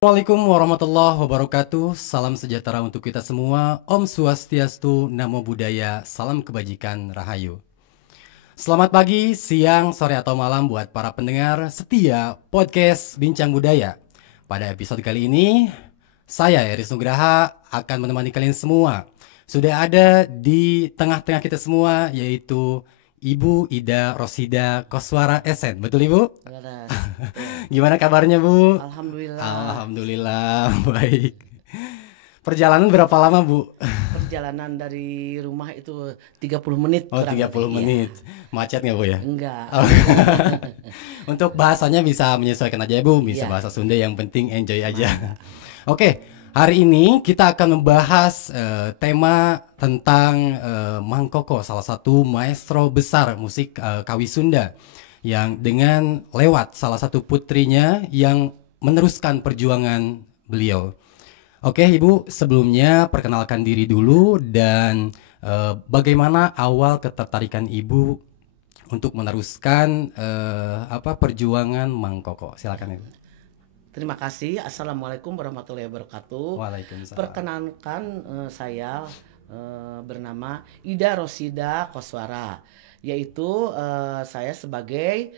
Assalamualaikum warahmatullahi wabarakatuh. Salam sejahtera untuk kita semua. Om Swastiastu, Namo Buddhaya, salam kebajikan, Rahayu. Selamat pagi, siang, sore atau malam buat para pendengar setia podcast Bincang Budaya. Pada episode kali ini, saya Eris Nugraha akan menemani kalian semua. Sudah ada di tengah-tengah kita semua, yaitu Ibu Ida Rosida Koswara SN. Betul Ibu? Benar. Gimana kabarnya Bu? Alhamdulillah. Alhamdulillah, baik. Perjalanan berapa lama Bu? Perjalanan dari rumah itu 30 menit. Oh, kurang 30 lebih, menit. Macet nggak Bu ya? Enggak. Oh. Untuk bahasanya bisa menyesuaikan aja ya Bu. Bisa Iya. bahasa Sunda, yang penting enjoy aja. Oke, hari ini kita akan membahas tema tentang Mang Koko, salah satu maestro besar musik Kawi Sunda, yang dengan lewat salah satu putrinya yang meneruskan perjuangan beliau. Oke Ibu, sebelumnya perkenalkan diri dulu dan bagaimana awal ketertarikan Ibu untuk meneruskan perjuangan Mang Koko. Silakan Ibu. Terima kasih. Assalamualaikum warahmatullahi wabarakatuh. Waalaikumsalam. Perkenalkan saya bernama Ida Rosida Koswara, yaitu saya sebagai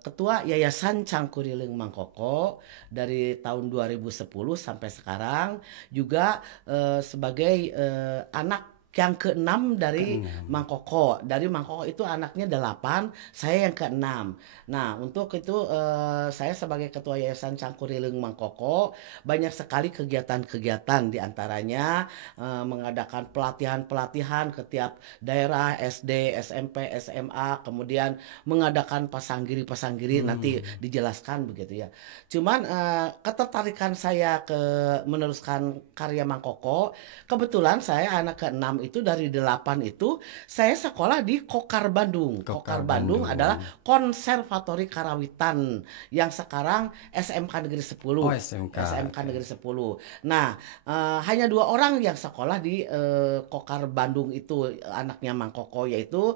Ketua Yayasan Cangkurileng Mang Koko dari tahun 2010 sampai sekarang, juga sebagai anak yang ke-6 dari Mang Koko. Dari Mang Koko itu anaknya 8, saya yang ke-6. Nah, untuk itu saya sebagai Ketua Yayasan Cangkurileng Mang Koko banyak sekali kegiatan-kegiatan, diantaranya mengadakan pelatihan-pelatihan ke tiap daerah, SD, SMP, SMA, kemudian mengadakan pasanggiri-pasanggiri, nanti dijelaskan begitu ya. Cuman ketertarikan saya ke meneruskan karya Mang Koko, kebetulan saya anak ke-6 itu dari 8 itu saya sekolah di Kokar Bandung. Kokar Bandung adalah Konservatori Karawitan yang sekarang SMK Negeri 10. Oh, SMK Negeri 10. Nah, hanya 2 orang yang sekolah di Kokar Bandung itu, anaknya Mang Koko, yaitu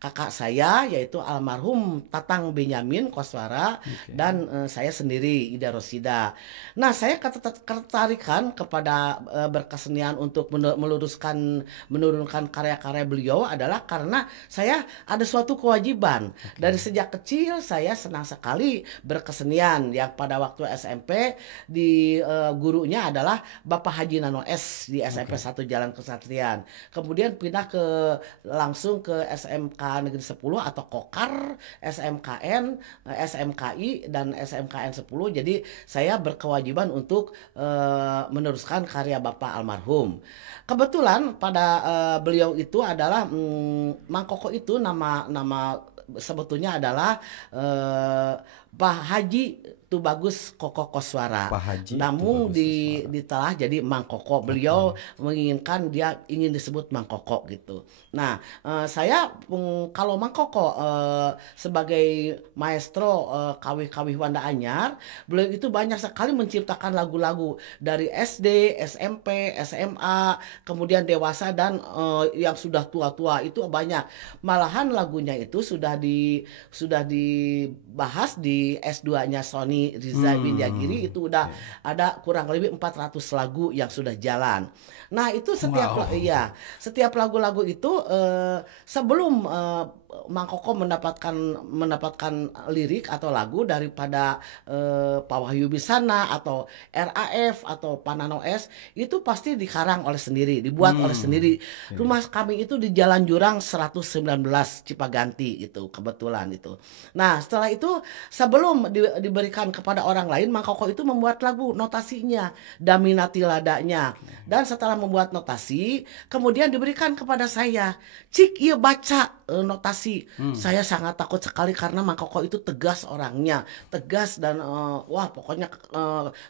kakak saya, yaitu almarhum Tatang Benyamin Koswara, dan saya sendiri Ida Rosida. Nah, saya ketertarikan kepada berkesenian untuk menurunkan karya-karya beliau adalah karena saya ada suatu kewajiban. Dari sejak kecil saya senang sekali berkesenian, yang pada waktu SMP di gurunya adalah Bapak Haji Nano S di SMP 1 Jalan Kesatrian. Kemudian pindah langsung ke SMK Negeri 10 atau Kokar, SMKN, SMKI dan SMKN 10. Jadi saya berkewajiban untuk meneruskan karya Bapak almarhum. Kebetulan pada beliau itu adalah Mang Koko itu nama sebetulnya adalah Pak Haji Tubagus Koko Koswara. Namun ditelah jadi Mang Koko. Beliau menginginkan, dia ingin disebut Mang Koko gitu. Nah, saya kalau Mang Koko sebagai maestro kawih-kawih Wanda Anyar, beliau itu banyak sekali menciptakan lagu-lagu dari SD, SMP, SMA, kemudian dewasa, dan yang sudah tua-tua itu banyak. Malahan lagunya itu sudah dibahas di S2-nya Sony Riza Windiagiri, itu udah ada kurang lebih 400 lagu yang sudah jalan. Nah, itu setiap lagu-lagu itu sebelum Mang Koko mendapatkan lirik atau lagu daripada Pak Wahyu Bisana atau RAF atau Panano S, itu pasti dikarang oleh sendiri, dibuat oleh sendiri. Rumah kami itu di Jalan Jurang 119 Cipaganti itu, kebetulan itu. Nah, setelah itu sebelum diberikan kepada orang lain, Mang Koko itu membuat lagu, notasinya, Daminati Ladanya. Dan setelah membuat notasi, kemudian diberikan kepada saya. Cik, iya baca notasi. Saya sangat takut sekali karena Mang Koko itu tegas orangnya, tegas dan wah pokoknya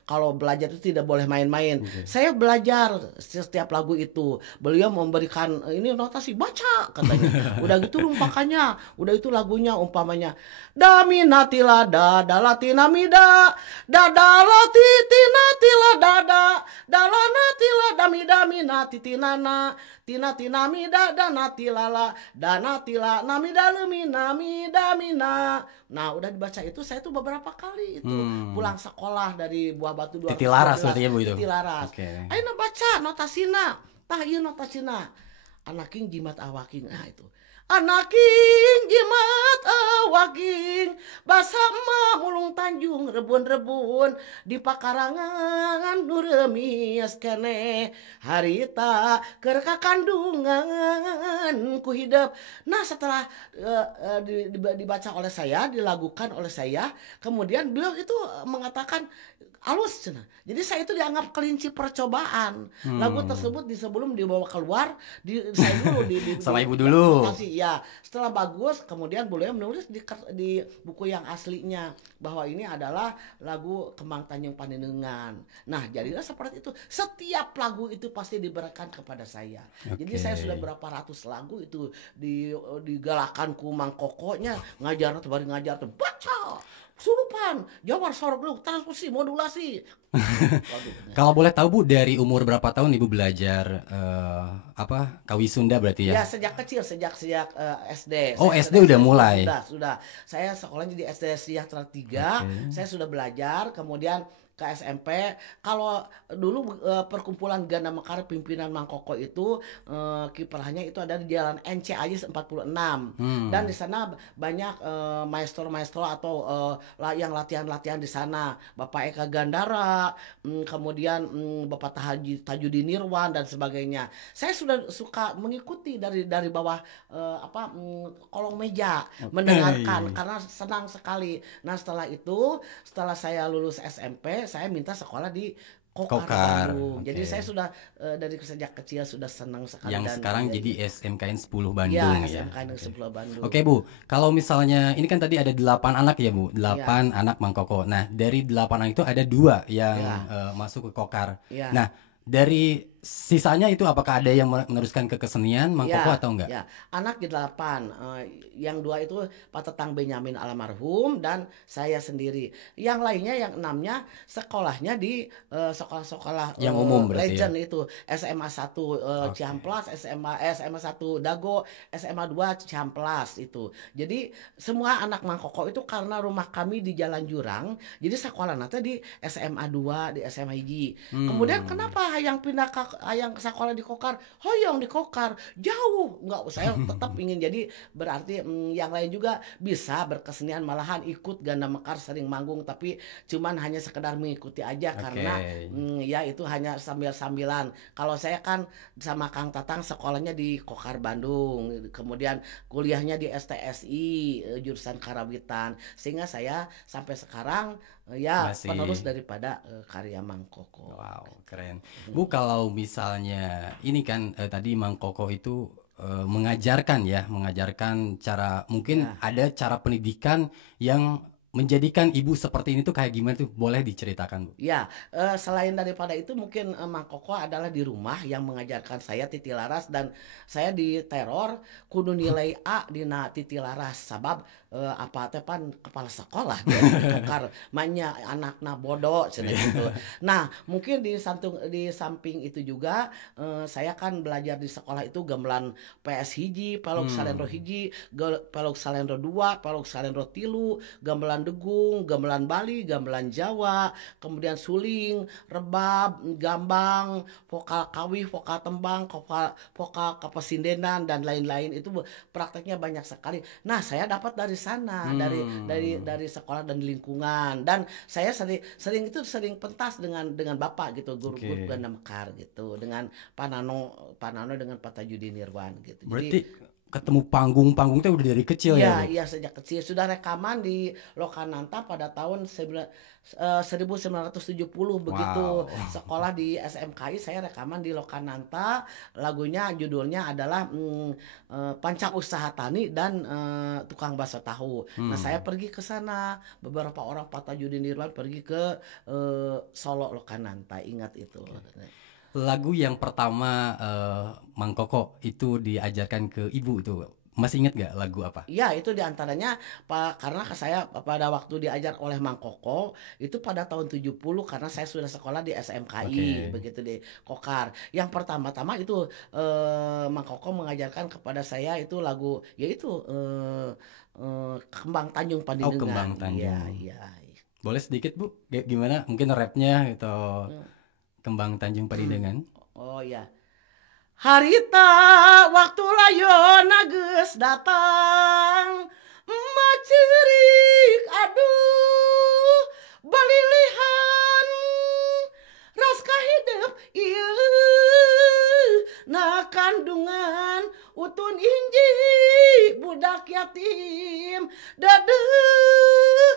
kalau belajar itu tidak boleh main-main. Saya belajar setiap lagu itu. Beliau memberikan ini notasi, baca katanya. Udah gitu rumpakannya, udah itu lagunya umpamanya Daminati lada dalati namida dada lati tinati ladada titinana tina tina mida dana tilala dana tila namida lemi namida mina. Nah udah dibaca itu saya tuh beberapa kali itu pulang sekolah dari Buah Batu 212. Titi Laras berarti ya Bu itu. Titi Laras. Oke. Ayo baca notasina. Tah ieu notasina. Anaking jimat awaking. Nah itu. Anaking jimat awaking basa mah mulung Tanjung rebun-rebun di pakarangan nu remis keneh harita keur kakandungan ku hidup. Nah setelah dibaca oleh saya, dilagukan oleh saya, kemudian beliau itu mengatakan halus cenah. Jadi saya itu dianggap kelinci percobaan. Lagu tersebut sebelum dibawa keluar saya dulu sama Ibu dulu. Ya, setelah bagus kemudian beliau menulis di buku yang aslinya bahwa ini adalah lagu Kembang Tanjung Panenengan. Nah, jadilah seperti itu. Setiap lagu itu pasti diberikan kepada saya. Jadi saya sudah berapa ratus lagu itu digalakan ku Mang Kokonya ngajar tuh bari ngajar tuh baca surupan, jawar sorok lu, transfusi, modulasi. Kalau boleh tahu Bu, dari umur berapa tahun Ibu belajar Kawi Sunda berarti ya? Ya sejak kecil, sejak SD. Oh SD udah mulai? Sudah. Saya sekolahnya di SD Sejahtera 3, saya sudah belajar, kemudian ke SMP. Kalau dulu perkumpulan Ganda Mekar pimpinan Mang Koko itu kiprahnya itu ada di Jalan NC Ajis 46. Dan di sana banyak maestro-maestro atau yang latihan-latihan di sana. Bapak Eka Gandara, kemudian Bapak Tajudin Nirwan dan sebagainya. Saya sudah suka mengikuti dari bawah kolong meja mendengarkan karena senang sekali. Nah, setelah saya lulus SMP, saya minta sekolah di Kokar Bandung. Jadi saya sudah dari sejak kecil sudah senang sekali. Yang sekarang jadi SMKN 10 Bandung ya. SMKN 10 Bandung. Oke Bu, kalau misalnya ini kan tadi ada 8 anak ya Bu, 8 anak Mang Koko. Nah dari 8 anak itu ada 2 yang masuk ke Kokar. Nah dari sisanya itu apakah ada yang meneruskan ke kesenian Mang Koko atau enggak? Ya, anak di 8, yang 2 itu Pak Tetang Benyamin almarhum dan saya sendiri. Yang lainnya yang 6-nya sekolahnya di sekolah-sekolah yang umum legend ya? itu SMA 1 Ciamplas, SMA 1 Dago, SMA 2 Ciamplas itu. Jadi semua anak Mang Koko itu karena rumah kami di Jalan Jurang, jadi sekolah nanti di SMA 2, di SMA 1. Kemudian kenapa hayang pindah ke sekolah di Kokar? Hoyong di Kokar jauh, enggak, saya tetap ingin jadi berarti yang lain juga bisa berkesenian, malahan ikut Ganda Mekar sering manggung tapi cuman hanya sekedar mengikuti aja karena ya itu hanya sambil-sambilan. Kalau saya kan sama Kang Tatang sekolahnya di Kokar Bandung, kemudian kuliahnya di STSI jurusan Karawitan, sehingga saya sampai sekarang penerus daripada karya Mang Koko. Wow, keren. Bu, kalau misalnya ini kan tadi Mang Koko itu mengajarkan cara, mungkin ada cara pendidikan yang menjadikan ibu seperti ini tuh kayak gimana tuh, boleh diceritakan Bu? Ya, selain daripada itu mungkin Mang Koko adalah di rumah yang mengajarkan saya Titi Laras, dan saya diteror kudu nilai A dina Titi Laras sabab apa teh pan kepala sekolah dia Kokar mainnya anakna bodoh gitu. Nah, mungkin di samping itu juga saya kan belajar di sekolah itu gamelan PS hiji, pelog salendro hiji, pelog salendro 2, pelog salendro 3, gamelan Degung, gamelan Bali, gamelan Jawa, kemudian suling, rebab, gambang, vokal kawi, vokal tembang, vokal kepesindenan dan lain-lain. Itu prakteknya banyak sekali. Nah, saya dapat dari sana, dari sekolah dan lingkungan, dan saya sering pentas dengan Bapak gitu, guru-guru Ganda Mekar gitu, dengan Panano dengan Pak Tajudin Nirwan gitu. Berarti ketemu panggung-panggungnya udah dari kecil ya? Iya, sejak kecil sudah rekaman di Lokananta pada tahun 1970 begitu. Sekolah di SMKI saya rekaman di Lokananta. Lagunya judulnya adalah Pancang Usaha Tani dan Tukang Bakso Tahu. Nah, saya pergi ke sana. Beberapa orang Pak Tajudin Nirwan pergi ke Solo Lokananta, ingat itu. Lagu yang pertama Mang Koko itu diajarkan ke ibu tuh masih inget gak lagu apa? Iya, itu diantaranya karena saya pada waktu diajar oleh Mang Koko itu pada tahun 70 karena saya sudah sekolah di SMKI Oke. begitu di Kokar. Yang pertama-tama itu Mang Koko mengajarkan kepada saya itu lagu yaitu Kembang Tanjung Oh, Kembang Pandendengan. Iya, Tanjung. iya. Boleh sedikit Bu, gimana? Mungkin rapnya gitu. Hmm, Kembang Tanjung Pandendengan. Oh ya. Harita waktu layona geus datang emak ceurik aduh balilihan ras kahideep ieu na kandungan utun inji budak yatim dadeuh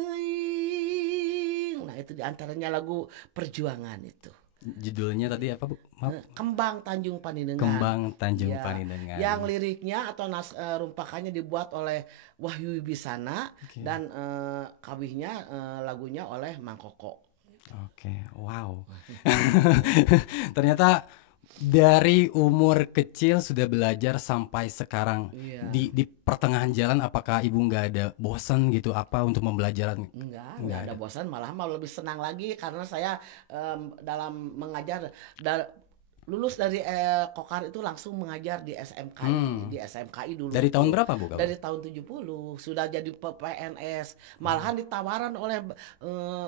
teuing. Nah itu diantaranya lagu perjuangan itu. Judulnya tadi apa Bu? Maaf. Kembang Tanjung Pandendengan. Kembang Tanjung Ya, Pandendengan. yang liriknya atau rumpakannya dibuat oleh Wahyu Wibisana Oke. dan kawihnya lagunya oleh Mang Koko. Oke, wow. Ternyata dari umur kecil sudah belajar sampai sekarang. Iya. Di pertengahan jalan apakah Ibu nggak ada bosan gitu apa untuk pembelajaran? Enggak ada bosan, malah mau lebih senang lagi karena saya dalam mengajar lulus dari Kokar itu langsung mengajar di SMKI, di SMKI dulu. Dari tahun berapa Bu? Dari tahun 70 sudah jadi PNS. Malahan ditawaran oleh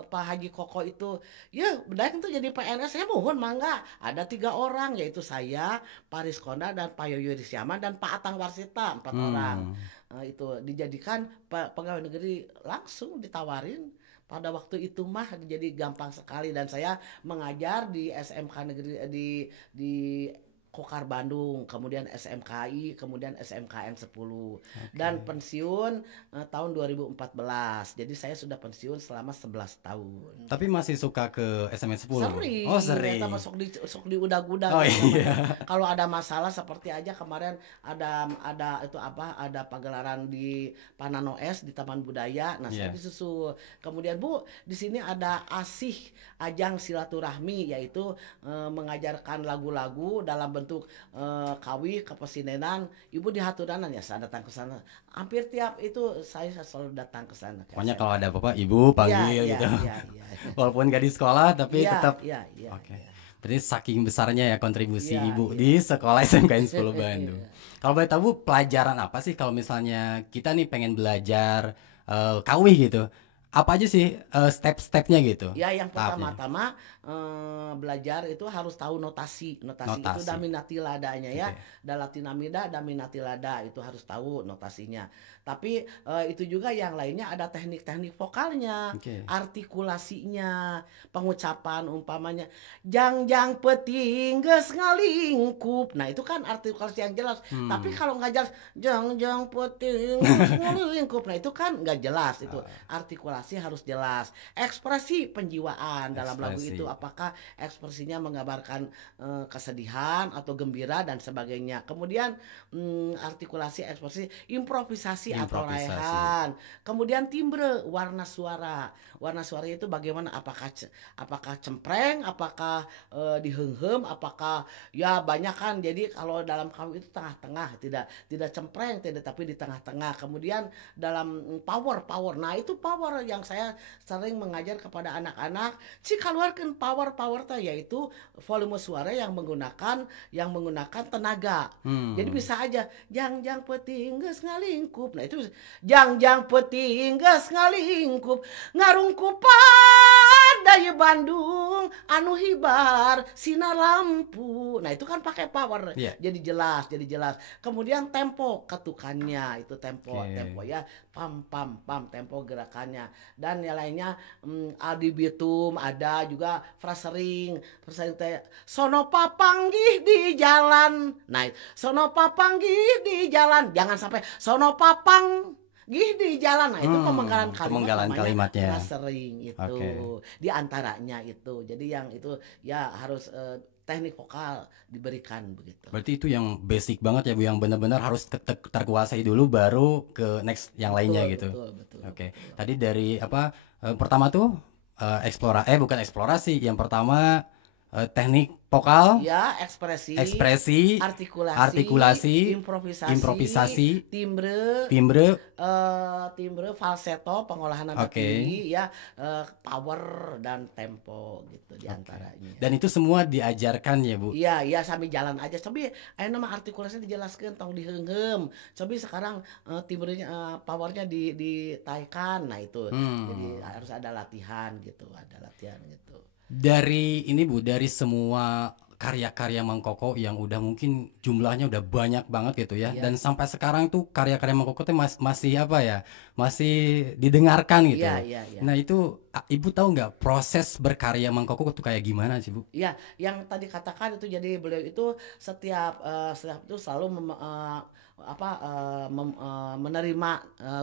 Pak Haji Koko itu, ya Daeng tuh jadi PNS. Saya mohon mangga. Ada 3 orang yaitu saya, Pak Riskonda dan Pak Yoyo Risyaman dan Pak Atang Warsita 4 orang. Itu dijadikan pegawai negeri langsung ditawarin. Pada waktu itu mah jadi gampang sekali dan saya mengajar di SMK negeri di Kokar Bandung, kemudian SMKI, kemudian SMKN 10 dan pensiun tahun 2014. Jadi saya sudah pensiun selama 11 tahun. Tapi masih suka ke SMS 10? Sering. Oh, sering. Kita masuk di udah-udah. Oh gitu iya. namanya. Kalau ada masalah seperti aja kemarin ada itu apa? Ada pagelaran di Pananoes di Taman Budaya. Nah, saya disusul. Kemudian Bu, di sini ada ASIH ajang silaturahmi yaitu mengajarkan lagu-lagu dalam bentuk kawi kepesinenan. Ibu di Hatudanan ya saya datang ke sana. Hampir tiap itu saya selalu datang ke sana. Pokoknya kalau ada apa-apa Ibu panggil gitu. Iya. Walaupun gak di sekolah tapi tetap. Iya. Oke. Berarti saking besarnya ya kontribusi Iya, Ibu iya. di sekolah SMKN 10 Bandung. Kalau boleh tahu Bu, pelajaran apa sih kalau misalnya kita nih pengen belajar kawi gitu? Apa aja sih step-stepnya gitu? Ya, yang Tahapnya. pertama-tama belajar itu harus tahu notasi. Notasi itu Notasi. daminatilladanya ya. Oke. Dalatinamida, daminatilada itu harus tahu notasinya. Tapi itu juga yang lainnya ada teknik-teknik vokalnya, Oke. artikulasinya, pengucapan umpamanya jang peting geus ngalingkup. Nah, itu kan artikulasi yang jelas. Tapi kalau nggak jelas jang peting geus ngalingkup. Nah, itu kan nggak jelas itu. Artikulasi harus jelas. Ekspresi penjiwaan dalam lagu Ekspresi. itu apakah ekspresinya menggambarkan kesedihan atau gembira dan sebagainya. Kemudian artikulasi, ekspresi, improvisasi atau Improvisasi. raihan. Kemudian timbre, warna suara. Warna suara itu bagaimana? Apakah cempreng, apakah dihenggem, apakah ya banyak kan. Jadi kalau dalam kawi itu tengah-tengah, tidak cempreng, tidak tapi di tengah-tengah. Kemudian dalam power. Nah, itu power yang saya sering mengajar kepada anak-anak. Si keluarkan power teh yaitu volume suara yang menggunakan tenaga. Jadi bisa aja jang peting geus ngalingkup. Nah, itu jang peting geus ngalingkup ngarungkupan daya Bandung anu hibar sinar lampu. Nah, itu kan pakai power. Iya. Jadi jelas. Kemudian tempo ketukannya itu tempo ya. Pam tempo gerakannya. Dan yang lainnya Aldi Bitum ada juga frasering teh sono papanggih di jalan. Nah, sono papanggih di jalan. Jangan sampai sono papang gih di jalan. Nah, itu pemenggalan kalimatnya. Frasering itu. Di antaranya itu. Jadi yang itu ya harus teknik vokal diberikan begitu. Berarti itu yang basic banget ya Bu, yang benar-benar harus terkuasai dulu baru ke next yang lainnya gitu. Betul. Oke. Tadi dari pertama tuh bukan eksplorasi. Yang pertama teknik vokal, ya, ekspresi, ekspresi, artikulasi, improvisasi, timbre, timbre. timbre, falsetto, pengolahan nada Oke. tinggi, ya, power dan tempo gitu Oke. diantaranya. Dan itu semua diajarkan ya, Bu? Iya, iya sambil jalan aja. Cobi aya nama artikulasinya dijelaskan tong diheungeum. Cobi sekarang timbrenya powernya ditaikan. Nah itu. Jadi Hmm. harus ada latihan gitu, ada latihan gitu. Dari ini Bu, dari semua karya-karya Mang Koko yang udah mungkin jumlahnya udah banyak banget gitu ya, Iya. dan sampai sekarang tuh karya-karya Mang Koko tuh masih apa ya, masih didengarkan gitu. Iya, iya, iya. Nah itu Ibu tahu nggak proses berkarya Mang Koko tuh kayak gimana sih Bu? Iya, yang tadi katakan itu jadi beliau itu setiap itu selalu menerima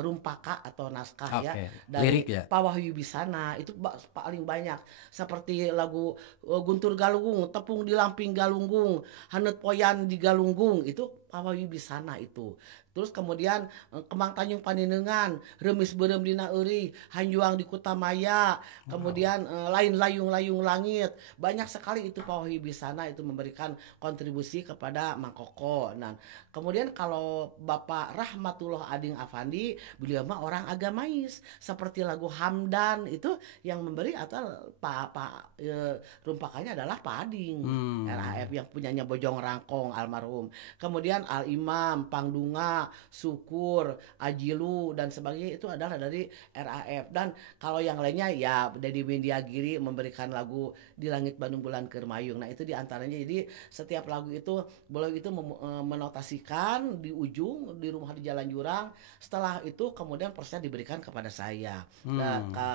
rumpaka atau naskah ya Oke, dari lirik ya. Pak Wahyu Bisana itu paling banyak seperti lagu Guntur Galunggung, Tepung di Lamping Galunggung, Hanet Poyan di Galunggung itu Pak Wahyu Bisana itu. Terus kemudian Kemang Tanjung Paninengan, Remis Beureum dina Eueuh, Hanjuang di Kutamaya, kemudian Lain Layung-Layung Langit. Banyak sekali itu Pak Wahyu Bisana itu memberikan kontribusi kepada Mang Koko. Nah, kemudian kalau Bapak Rahmatullah Ading Afandi, beliau mah orang agamais. Seperti lagu Hamdan itu yang memberi atau rumpakannya adalah Pak Ading. RAF yang punyanya Bojong Rangkong almarhum. Kemudian Al Imam, Pangdunga, Syukur, Ajilu dan sebagainya itu adalah dari RAF. Dan kalau yang lainnya ya Dedi Windiagiri memberikan lagu Di Langit Bandung Bulan Keur Mayung. Nah itu diantaranya. Jadi setiap lagu itu beliau itu menotasikan di ujung di rumah di Jalan Jurang. Setelah itu kemudian prosesnya diberikan kepada saya, ke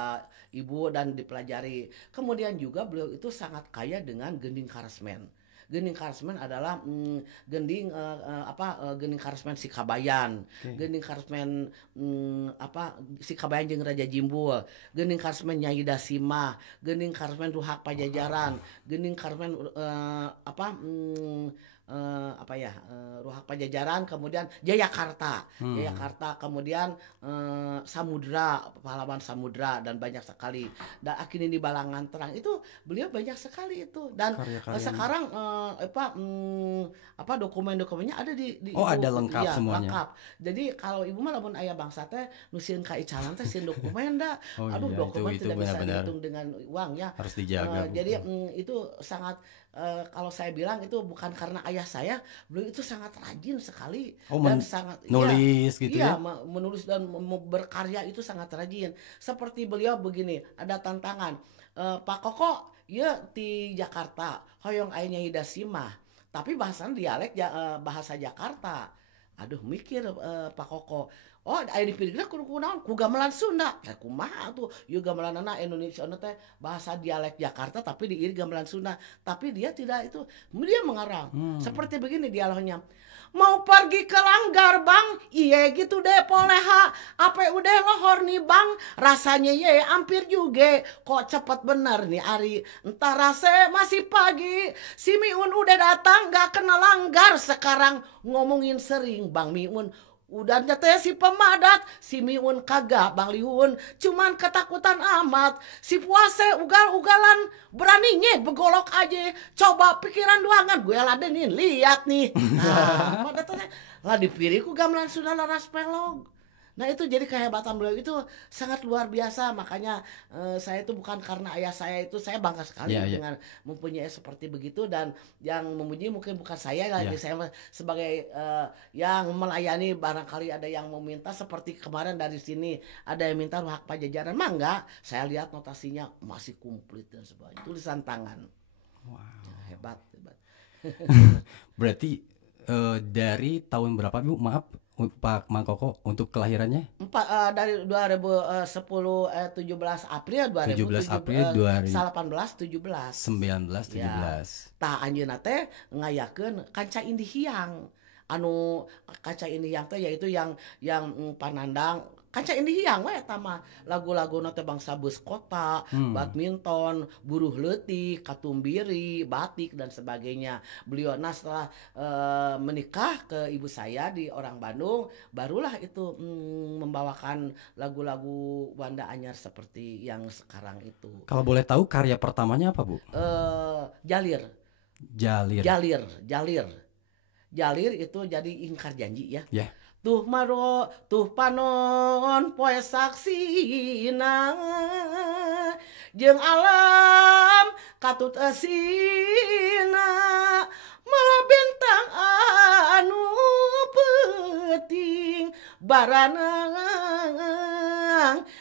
ibu dan dipelajari. Kemudian juga beliau itu sangat kaya dengan gending karesmen. Gending karesmen adalah gending karesmen Sikabayan, gending karesmen Sikabayan jeung Raja Jimbul, gending karesmen Nyai Dasimah, gending karesmen Ruhak Pajajaran, gending karesmen Ruhak Pajajaran, kemudian Jayakarta, kemudian Samudra, pahlawan Samudra dan banyak sekali. Dan akhirnya di Balangan Terang itu beliau banyak sekali itu. Dan sekarang dokumen-dokumennya ada di Oh, Ibu, ada lengkap ya, semuanya. lengkap. Jadi kalau Ibu mah lamun aya bangsa teh nu sieun ka icanan teh sieun dokumen da. Oh Aduh, iya, dokumen itu tidak bisa benar-benar dihitung dengan uang ya. harus dijaga, Bu. Jadi itu sangat kalau saya bilang itu bukan karena ayah saya, beliau itu sangat rajin sekali dan sangat nulis gitu ya. Menulis dan berkarya itu sangat rajin. Seperti beliau begini, ada tantangan. Pak Koko, ya di Jakarta, hoyong aya Nyai Dasimah, tapi bahasan dialek bahasa Jakarta. Aduh mikir Pak Koko. Oh, aya dipikirna kudu naon? Ku gamelan Sunda. Kumaha tuh? Ieu gamelanna Indonesia teh bahasa dialek Jakarta tapi diiring gamelan Sunda. Tapi dia tidak itu. Dia mengarang. Seperti begini dialognya. Mau pergi ke Langgar Bang, iye gitu deh poleha. Apa udah lohor nih Bang, rasanya ye hampir juga. Kok cepet bener nih Ari. Entar rasa masih pagi. Si Miun udah datang gak kena Langgar. Sekarang ngomongin sering Bang Miun. Udah nyatanya si pemadat, si Miun kagak Bang Liun, cuman ketakutan amat. Si puase ugal-ugalan, beraninya begolok aja. Coba pikiran duangan, gue ladenin, lihat nih. Nah, pemadatnya lah dipiriku gamelan Sunda laras pelog. Nah itu jadi kehebatan beliau itu sangat luar biasa. Makanya saya itu bukan karena ayah saya itu, saya bangga sekali dengan mempunyai seperti begitu. Dan yang memuji mungkin bukan saya lagi, saya sebagai yang melayani. Barangkali ada yang meminta seperti kemarin dari sini ada yang minta Ruhak Pajajaran, mah enggak, saya lihat notasinya masih komplit dan sebagainya, tulisan tangan. Wow. Hebat. Berarti dari tahun berapa Bu? Maaf Pak Mang Koko untuk kelahirannya? Dari 17 April 1917. Tah anjeunna teh ngayakeun Kanca Indih Hyang. Anu Kanca Indih Hyang teh yaitu yang panandang Kanca Indih Hyang we eta mah lagu-laguna teh bangsa beus kota, badminton, buruh leutik, katumbiri, batik dan sebagainya. Beliau setelah menikah ke ibu saya di orang Bandung, barulah itu membawakan lagu-lagu Wanda Anyar seperti yang sekarang itu. Kalau boleh tahu karya pertamanya apa Bu? Jalir. Jalir. Jalir. Jalir itu jadi ingkar janji ya. Ya. Tuh panon poe saksina jeung alam katut asina malah bentang anu penting baranang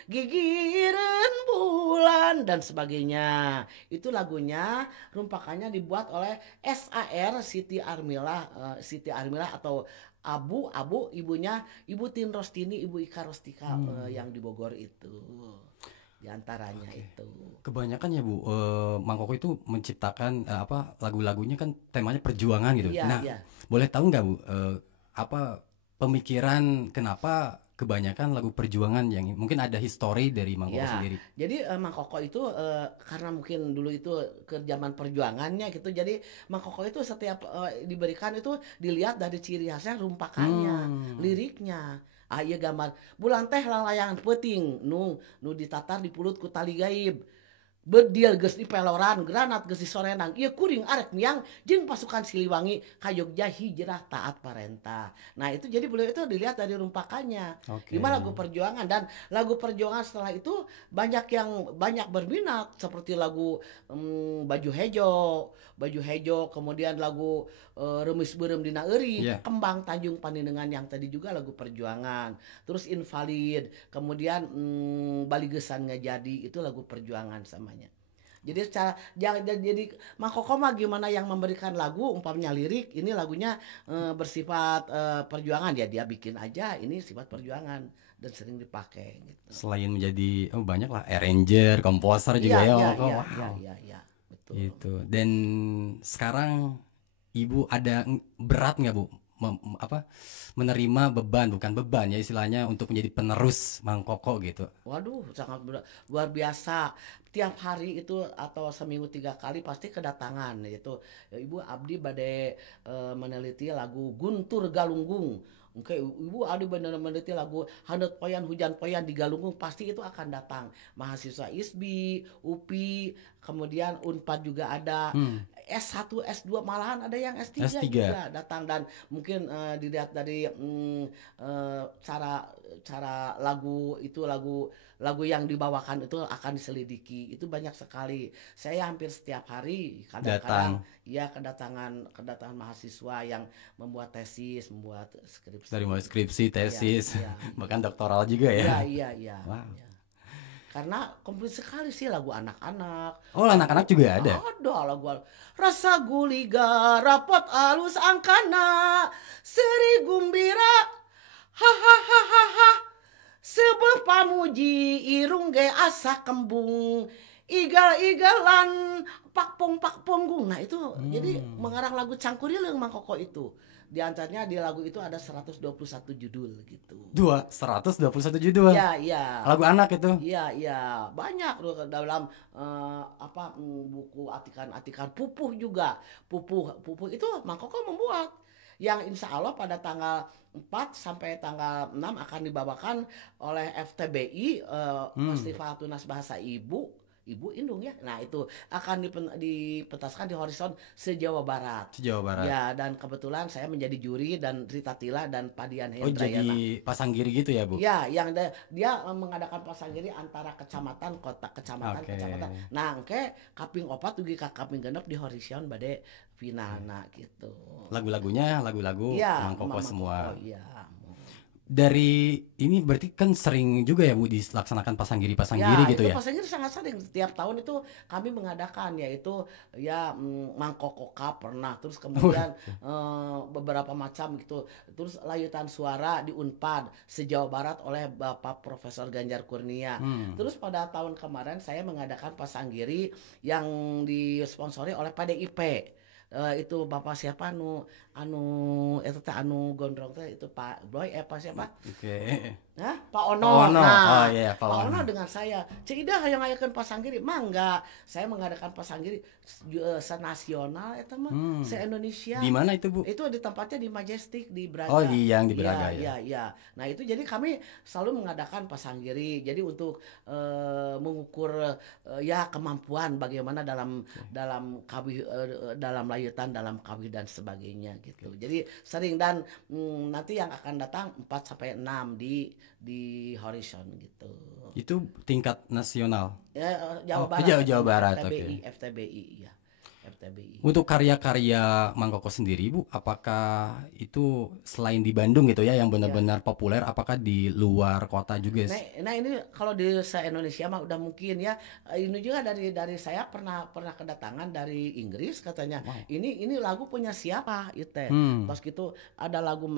gigireun bulan dan sebagainya. Itu lagunya rumpakannya dibuat oleh SAR Siti Armila atau Abu ibunya Ibu Tin Rostini, Ibu Ika Rostika yang di Bogor itu. Di antaranya itu. Kebanyakan ya Bu, Mang Koko itu menciptakan lagu-lagunya kan temanya perjuangan gitu. Iya, Nah, iya. boleh tahu nggak Bu, apa pemikiran kenapa kebanyakan lagu perjuangan yang mungkin ada histori dari Mang Koko Ya, sendiri? jadi Mang Koko itu karena mungkin dulu itu ke zaman perjuangannya gitu, jadi Mang Koko itu setiap diberikan itu dilihat dari ciri khasnya rumpakannya, liriknya. Ah iya gambar bulan teh lalayangan peuting nu ditatar di pulut ku tali gaib. Bediel geus di peloran, granat geus di sorenang. Ieu kuring arek miang jeung pasukan Siliwangi ka Yogya hijrah taat parentah. Nah, itu jadi beliau itu dilihat dari rumpakannya. Oke. Gimana lagu perjuangan dan lagu perjuangan setelah itu banyak berminat seperti lagu Baju Hejo, kemudian lagu Remis Beureum Dina Euring, Iya. Kembang Tanjung Panindengan yang tadi juga lagu perjuangan. Terus Invalid, kemudian Bali Geusan Ngajadi itu lagu perjuangan samanya. Jadi jadi Mang Koko mah gimana yang memberikan lagu umpamanya lirik ini lagunya bersifat perjuangan ya dia bikin aja ini sifat perjuangan dan sering dipakai gitu. Selain menjadi banyak lah arranger, komposer juga ya. Mang Koko. Wow. Iya, betul. Gitu. Dan sekarang Ibu ada berat nggak Bu menerima beban, bukan beban ya istilahnya, untuk menjadi penerus Mang Koko gitu? Waduh, sangat luar biasa. Tiap hari itu atau seminggu 3 kali pasti kedatangan yaitu Ibu abdi bade meneliti lagu Guntur Galunggung. Oke, Ibu abdi bener meneliti lagu Handeup Poyan Hujan Poyan di Galunggung pasti itu akan datang. Mahasiswa ISBI, UPI, kemudian Unpad juga ada. S1, S2 malahan ada yang S3 juga datang dan mungkin dilihat dari cara lagu itu lagu yang dibawakan itu akan diselidiki itu banyak sekali. Saya hampir setiap hari kadang-kadang ya kedatangan mahasiswa yang membuat tesis, membuat skripsi. Dari mulai skripsi, tesis, iya. bahkan doktoral juga ya. Iya. Wow. Ya. Karena komplit sekali sih lagu anak-anak. Oh, anak-anak juga ada? Ada lagu Rasa Guliga Rapot Alus Angkana Seri Gumbira hahaha Sebeh pamuji irung ge asa kembung igal-igalan pakpong punggung. Nah itu jadi mengarang lagu Cangkurileung Mang Koko itu. Di antaranya di lagu itu ada 121 judul gitu. 121 judul. Iya. Lagu anak itu. Iya. Banyak dalam buku atikan Pupuh juga. Pupuh itu Mang Koko membuat yang insya Allah pada tanggal 4 sampai tanggal 6 akan dibawakan oleh FTBI Festival Tunas Bahasa Ibu Indung ya. Nah, itu akan dipentaskan di Horizon se-Jawa Barat. Ya, dan kebetulan saya menjadi juri dan Rita Tila dan Padian Hendrayana. Oh, jadi pasanggiri gitu ya, Bu? Ya, yang dia mengadakan pasanggiri antara kecamatan, kota, kecamatan. Nah, engke kaping 4 dugi ka kaping 6 di Horizon bade finalna gitu. Lagu-lagunya lagu-lagu ya, Mang Koko semua. Iya. Dari ini berarti kan sering juga ya Bu dilaksanakan pasanggiri gitu ya? Pasanggiri sangat sering. Setiap tahun itu kami mengadakan yaitu ya Mang Koko Cup pernah. Terus kemudian beberapa macam gitu. Terus layutan suara di Unpad se-Jawa Barat oleh Bapak Profesor Ganjar Kurnia. Terus pada tahun kemarin saya mengadakan pasanggiri yang disponsori oleh PDIP. Itu Bapak siapa anu gondrong teh itu Pak Boy siapa? Oke. Nah, Pak Ono. Pak Ono. Nah, Oh iya, Pak Pak Ono. Ono dengan saya. Cik Ida yang ngayakeun pasanggiri, mah enggak. Saya mengadakan pasanggiri senasional eta mah, se-Indonesia. Di mana itu, Bu? Itu di tempatnya di Majestic di Braga. Oh, yang di Iya, Braga ya. iya, iya. Nah, itu jadi kami selalu mengadakan pasanggiri. Jadi untuk mengukur ya kemampuan bagaimana dalam kawih dalam layutan, dalam kawih dan sebagainya gitu. Jadi sering dan nanti yang akan datang 4 sampai 6 di Horizon gitu. Itu tingkat nasional. Ya, Oh, Jawa Barat. Jawa Barat, FTBI, oke. FTBI ya. FTBI. Untuk karya-karya Mang Koko sendiri, Bu, apakah itu selain di Bandung gitu ya yang benar-benar populer, apakah di luar kota juga? Nah ini kalau di se-Indonesia mah udah mungkin ya. Ini juga dari saya pernah kedatangan dari Inggris katanya. Wow. Ini lagu punya siapa itu teh. Pas gitu ada lagu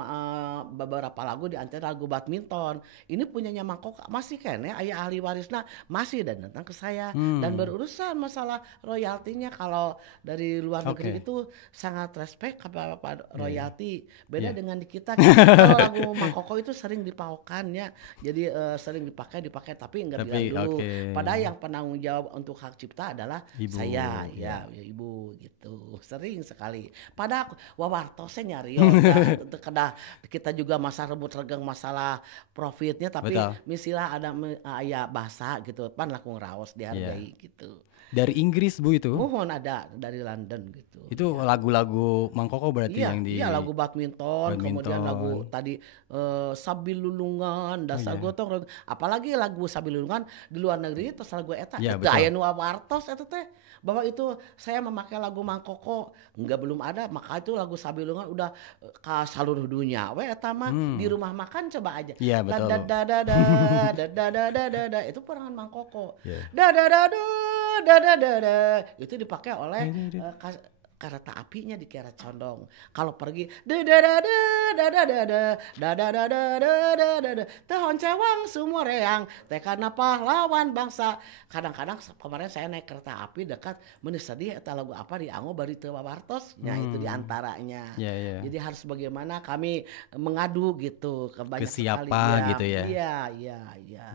beberapa lagu di antara lagu badminton. Ini punyanya Mang Koko masih kene aya ahli warisna masih dan datang ke saya dan berurusan masalah royaltinya. Kalau dari luar negeri itu sangat respect kepada royalti. Beda dengan di kita. Kalau lagu Mang Koko itu sering dipaokan ya. Jadi sering dipakai tapi enggak bilang dulu. Padahal yang penanggung jawab untuk hak cipta adalah Ibu, saya, ya ibu gitu. Sering sekali. Padahal wawartosnya nyari ya. Kedah kita juga masa rebut regang masalah profitnya tapi misilah ada aya bahasa gitu pan laku ngeraos dihargai gitu. Dari Inggris, Bu, itu? Mohon ada dari London gitu. Itu lagu-lagu Mang Koko berarti yang di... Iya, lagu badminton, kemudian lagu tadi Sabilulungan, Dasar Gotong, apalagi lagu Sabilulungan di luar negeri terus lagu eta. Itu aya nu wartos eta teh. Bahwa itu saya memakai lagu Mang Koko, enggak belum ada, maka itu lagu Sabilulungan udah ke seluruh dunia. We eta mah di rumah makan coba aja. Iya, betul. Itu perangan Mang Koko. Yeah. Itu dipakai oleh kereta apinya di Kiara Condong. Kalau pergi tahun cewang sumoreang tekana pahlawan bangsa. Kadang-kadang kemarin saya naik kereta api dekat meuni sedih eta lagu apa di Anggo bari teu wawartos. Ya itu diantaranya. Jadi harus bagaimana kami mengadu gitu ke banyak siapa gitu ya. Iya.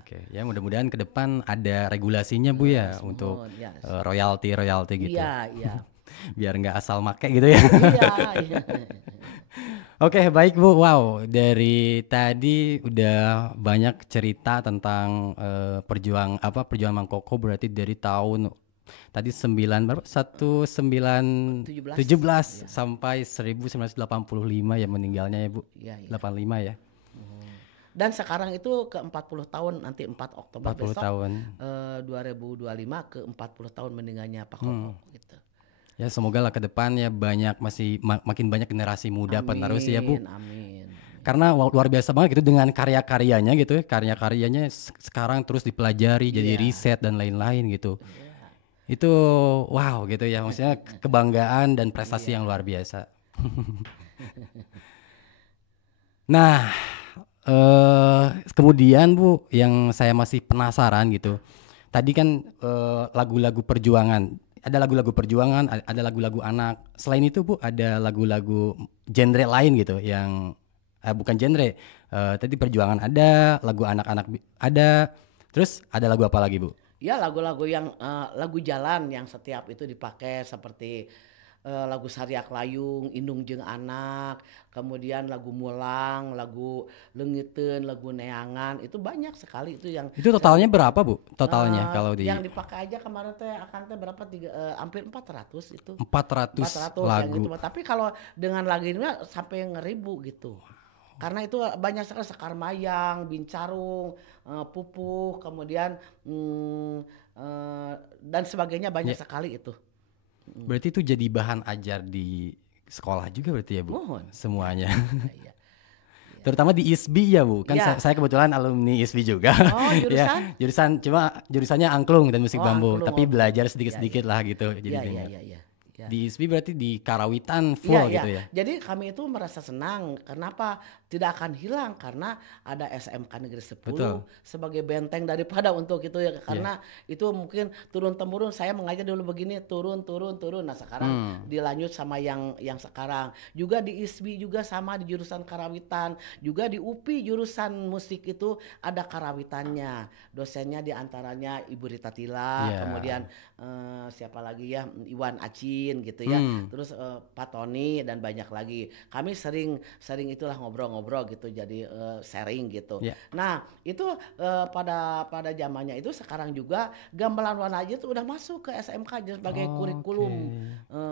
Oke, ya mudah-mudahan ke depan ada regulasinya, Bu, ya untuk royalti gitu. Iya. Biar nggak asal make gitu ya. Iya. Oke, baik, Bu. Wow, dari tadi udah banyak cerita tentang perjuangan Mang Koko berarti dari tahun tadi 1917 sampai 1985 ya meninggalnya ya, Bu. Iya. 85 ya. Dan sekarang itu ke 40 tahun nanti 4 Oktober 40 besok tahun. 2025 ke 40 tahun meninggalnya Pak Koko gitu. Ya semoga lah ke depan ya makin banyak generasi muda penerus ya, Bu. Amin. Karena luar biasa banget gitu dengan karya-karyanya gitu ya. Karya-karyanya sekarang terus dipelajari jadi riset dan lain-lain gitu. Itu wow gitu ya, maksudnya kebanggaan dan prestasi yang luar biasa. Nah, kemudian, Bu, yang saya masih penasaran gitu. Tadi kan lagu-lagu perjuangan. Ada lagu-lagu perjuangan, ada lagu-lagu anak. Selain itu, Bu, ada lagu-lagu genre lain gitu yang bukan genre. Tadi perjuangan ada, lagu anak-anak ada. Terus ada lagu apa lagi, Bu? Ya lagu-lagu yang lagu jalan yang setiap itu dipakai seperti lagu Sariak Layung, Indung Jeung Anak, kemudian lagu Mulang, lagu Leungiteun, lagu Neangan, itu banyak sekali itu yang. Itu totalnya berapa, Bu? Totalnya kalau di yang dipakai aja kemarin teh akan teh berapa hampir 400 itu. 400 lagu. Yang itu. Tapi kalau dengan lagu ini sampai 1000 gitu. Karena itu banyak sekali Sekar Mayang, Bincarung, Pupuh, kemudian dan sebagainya banyak sekali itu. Berarti itu jadi bahan ajar di sekolah juga berarti ya, Bu? Semuanya. Iya. Terutama di ISBI ya, Bu. Kan saya kebetulan alumni ISBI juga. Oh, jurusan? Ya, jurusannya angklung dan musik bambu, tapi belajar sedikit-sedikit lah gitu. Jadi Iya. Di ISBI berarti di Karawitan full gitu ya. Jadi kami itu merasa senang. Kenapa? tidak akan hilang karena ada SMK Negeri 10 Betul. sebagai benteng daripada untuk itu ya, Iya. karena itu mungkin turun temurun saya mengajar dulu begini turun turun turun. Nah sekarang dilanjut sama yang sekarang. Juga di ISBI juga sama di jurusan karawitan, juga di UPI jurusan musik itu ada karawitannya. Dosennya diantaranya Ibu Rita Tila, Iya. kemudian siapa lagi ya, Iwan Acin gitu ya. Terus Pak Tony dan banyak lagi. Kami sering itulah ngobrol-ngobrol gitu, jadi sharing gitu. Iya. Nah itu pada zamannya itu sekarang juga gamelan warna aja itu udah masuk ke SMK jadi sebagai kurikulum.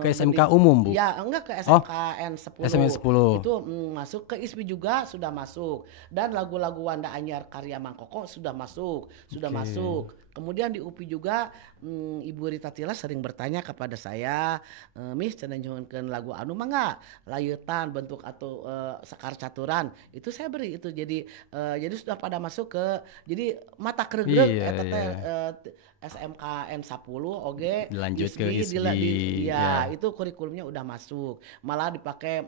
Ke SMK umum, Bu? Ya enggak, ke Oh, SMKN 10. SMK 10. Itu masuk ke ISBI juga sudah masuk, dan lagu-lagu Wanda Anyar karya Mang Koko sudah masuk. Kemudian di UPI juga Ibu Rita Tila sering bertanya kepada saya, Miss cenah nyohonkeun lagu anu mangga layeutan bentuk atau sekar caturan. Itu saya beri itu. Jadi sudah pada masuk ke, jadi mata kregreg Iya, eta teh iya. SMKN 10 oge Dilanjut ke ISBI ISBI, ya ya. itu kurikulumnya udah masuk. Malah dipakai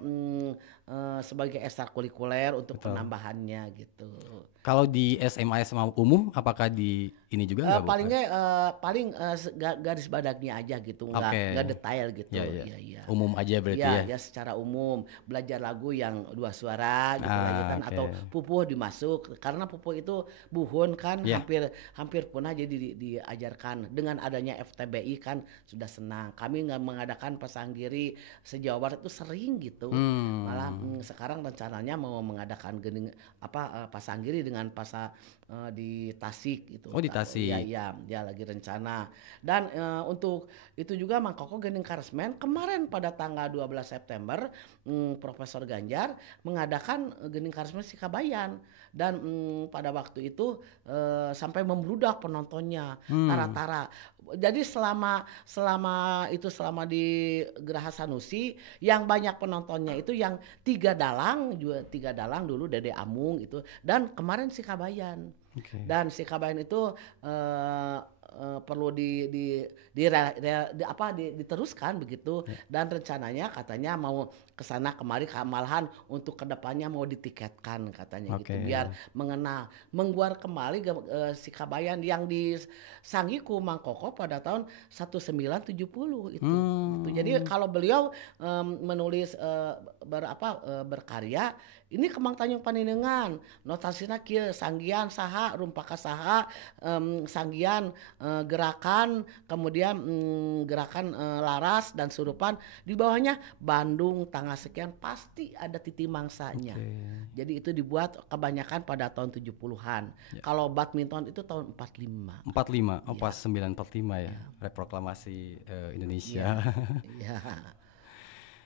sebagai ekstrakurikuler untuk Betul. penambahannya gitu. Kalau di SMA umum, apakah di ini juga nggak, Bu? Paling garis badaknya aja gitu, Oke. nggak detail gitu. Ya, ya. Iya. Umum aja berarti Ya, ya? ya secara umum belajar lagu yang dua suara gitu lanjutan, Oke. atau pupuh dimasuk karena pupuh itu buhun kan Ya. hampir punah, jadi diajarkan dengan adanya FTBI kan sudah senang. Kami nggak mengadakan pasanggiri se-Jawa Barat itu sering gitu. Malah sekarang rencananya mau mengadakan pasanggiri dengan di Tasik gitu. Oh, di Tasik. Iya, dia lagi rencana. Dan untuk itu juga Mang Koko Gening Karesmen kemarin pada tanggal 12 September Profesor Ganjar mengadakan Gening Karesmen Sikabayan, dan pada waktu itu sampai membludak penontonnya tara-tara. Jadi selama di Geraha Sanusi yang banyak penontonnya itu yang tiga dalang dulu Dede Amung itu, dan kemarin Sikabayan. Oke. Dan Sikabayan itu perlu diteruskan begitu, dan rencananya katanya mau kesana kemari, malahan untuk kedepannya mau ditiketkan katanya gitu, Oke. biar mengguar kembali Sikabayan yang disanggiku Mang Koko pada tahun 1970 itu. Gitu. Jadi kalau beliau menulis berkarya ini Kemang Tanjung Paninengan, notasina kieu sanggian saha rumpaka saha, sanggian gerakan, kemudian gerakan laras dan surupan, di bawahnya Bandung tanggal sekian pasti ada titi mangsanya. Jadi itu dibuat kebanyakan pada tahun 70-an. Kalau badminton itu tahun 45. 45, pas 945 ya, Reproklamasi Indonesia. Iya.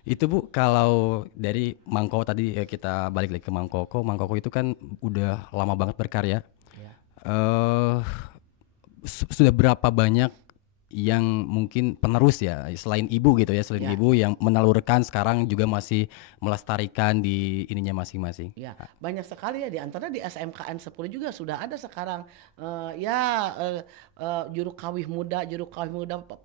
Itu Bu, kalau dari Mang Koko tadi kita balik lagi ke Mang Koko. Mang Koko itu kan udah lama banget berkarya. Ya. Sudah berapa banyak yang mungkin penerus ya, selain ibu gitu ya, selain ibu yang menelurkan sekarang juga masih melestarikan di ininya masing-masing? Ya, banyak sekali ya, di antara di SMKN 10 juga sudah ada sekarang juru kawih muda,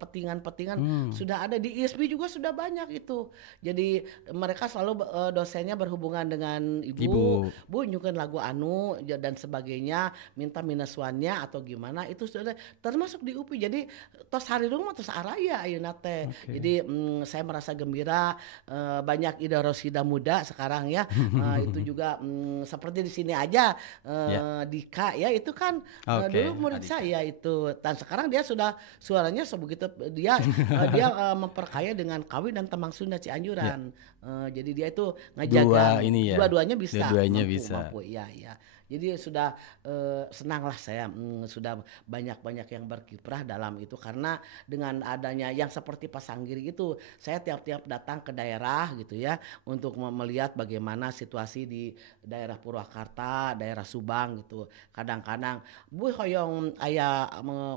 petingan-petingan sudah ada, di ISBI juga sudah banyak itu. Jadi mereka selalu dosennya berhubungan dengan ibu. Bu nyukeun lagu anu dan sebagainya, minta minuswannya atau gimana, itu sudah termasuk di UPI. Jadi tos hari rumah tos araya ayeuna teh. Jadi saya merasa gembira, banyak ida rosida muda sekarang ya. Itu juga seperti di sini aja Dika ya, itu kan dulu murid saya itu, dan sekarang dia sudah suaranya sebegitu, dia memperkaya dengan kawin dan Temang Sunda Cianjuran. Jadi dia itu ngajaga dua-duanya bisa. Mampu. Ya. Jadi sudah senang lah saya, sudah banyak yang berkiprah dalam itu, karena dengan adanya yang seperti Pasanggiri itu, saya tiap-tiap datang ke daerah gitu ya, untuk melihat bagaimana situasi di daerah Purwakarta, daerah Subang gitu. Kadang-kadang Bu hoyong aya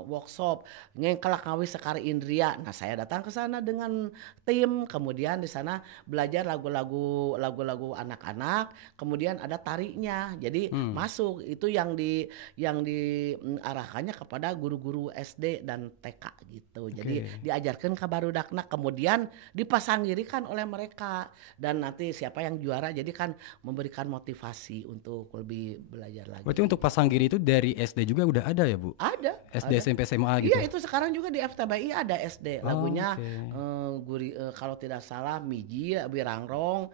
workshop ngengkelak ngawi Sekar Indria. Nah, saya datang ke sana dengan tim, kemudian di sana belajar lagu-lagu anak-anak, kemudian ada tarinya. Jadi masuk. Itu yang diarahkannya kepada guru-guru SD dan TK gitu. Jadi Oke. diajarkan ke barudakna, kemudian dipasanggirikan oleh mereka, dan nanti siapa yang juara jadi kan memberikan motivasi untuk lebih belajar Berarti lagi. untuk pasang giri itu dari SD juga udah ada ya, Bu? Ada, SD, ada. SMP, SMA Iya, gitu? itu sekarang juga di FTBI ada SD. Oh, Lagunya oke. kalau tidak salah Miji, Birangrong,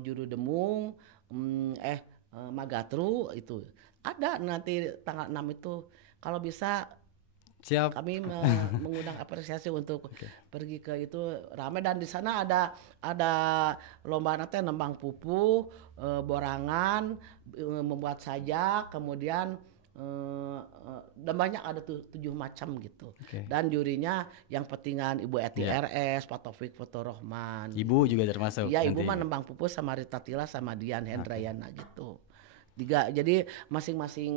Juru Demung, Magatru itu. Ada nanti tanggal 6 itu. Kalau bisa Siap. kami mengundang apresiasi untuk Oke. pergi ke itu ramai, dan di sana ada lomba nanti nembang pupu, borangan, membuat sajak, kemudian dan banyak, ada 7 macam gitu. Oke. Dan jurinya yang petingan Ibu Eti Iya. RS, Pak Taufik Fotorohman. Ibu juga termasuk Iya, Ibu nanti. mah nembang pupu sama Rita Tila sama Dian Hendrayana gitu. Jadi masing-masing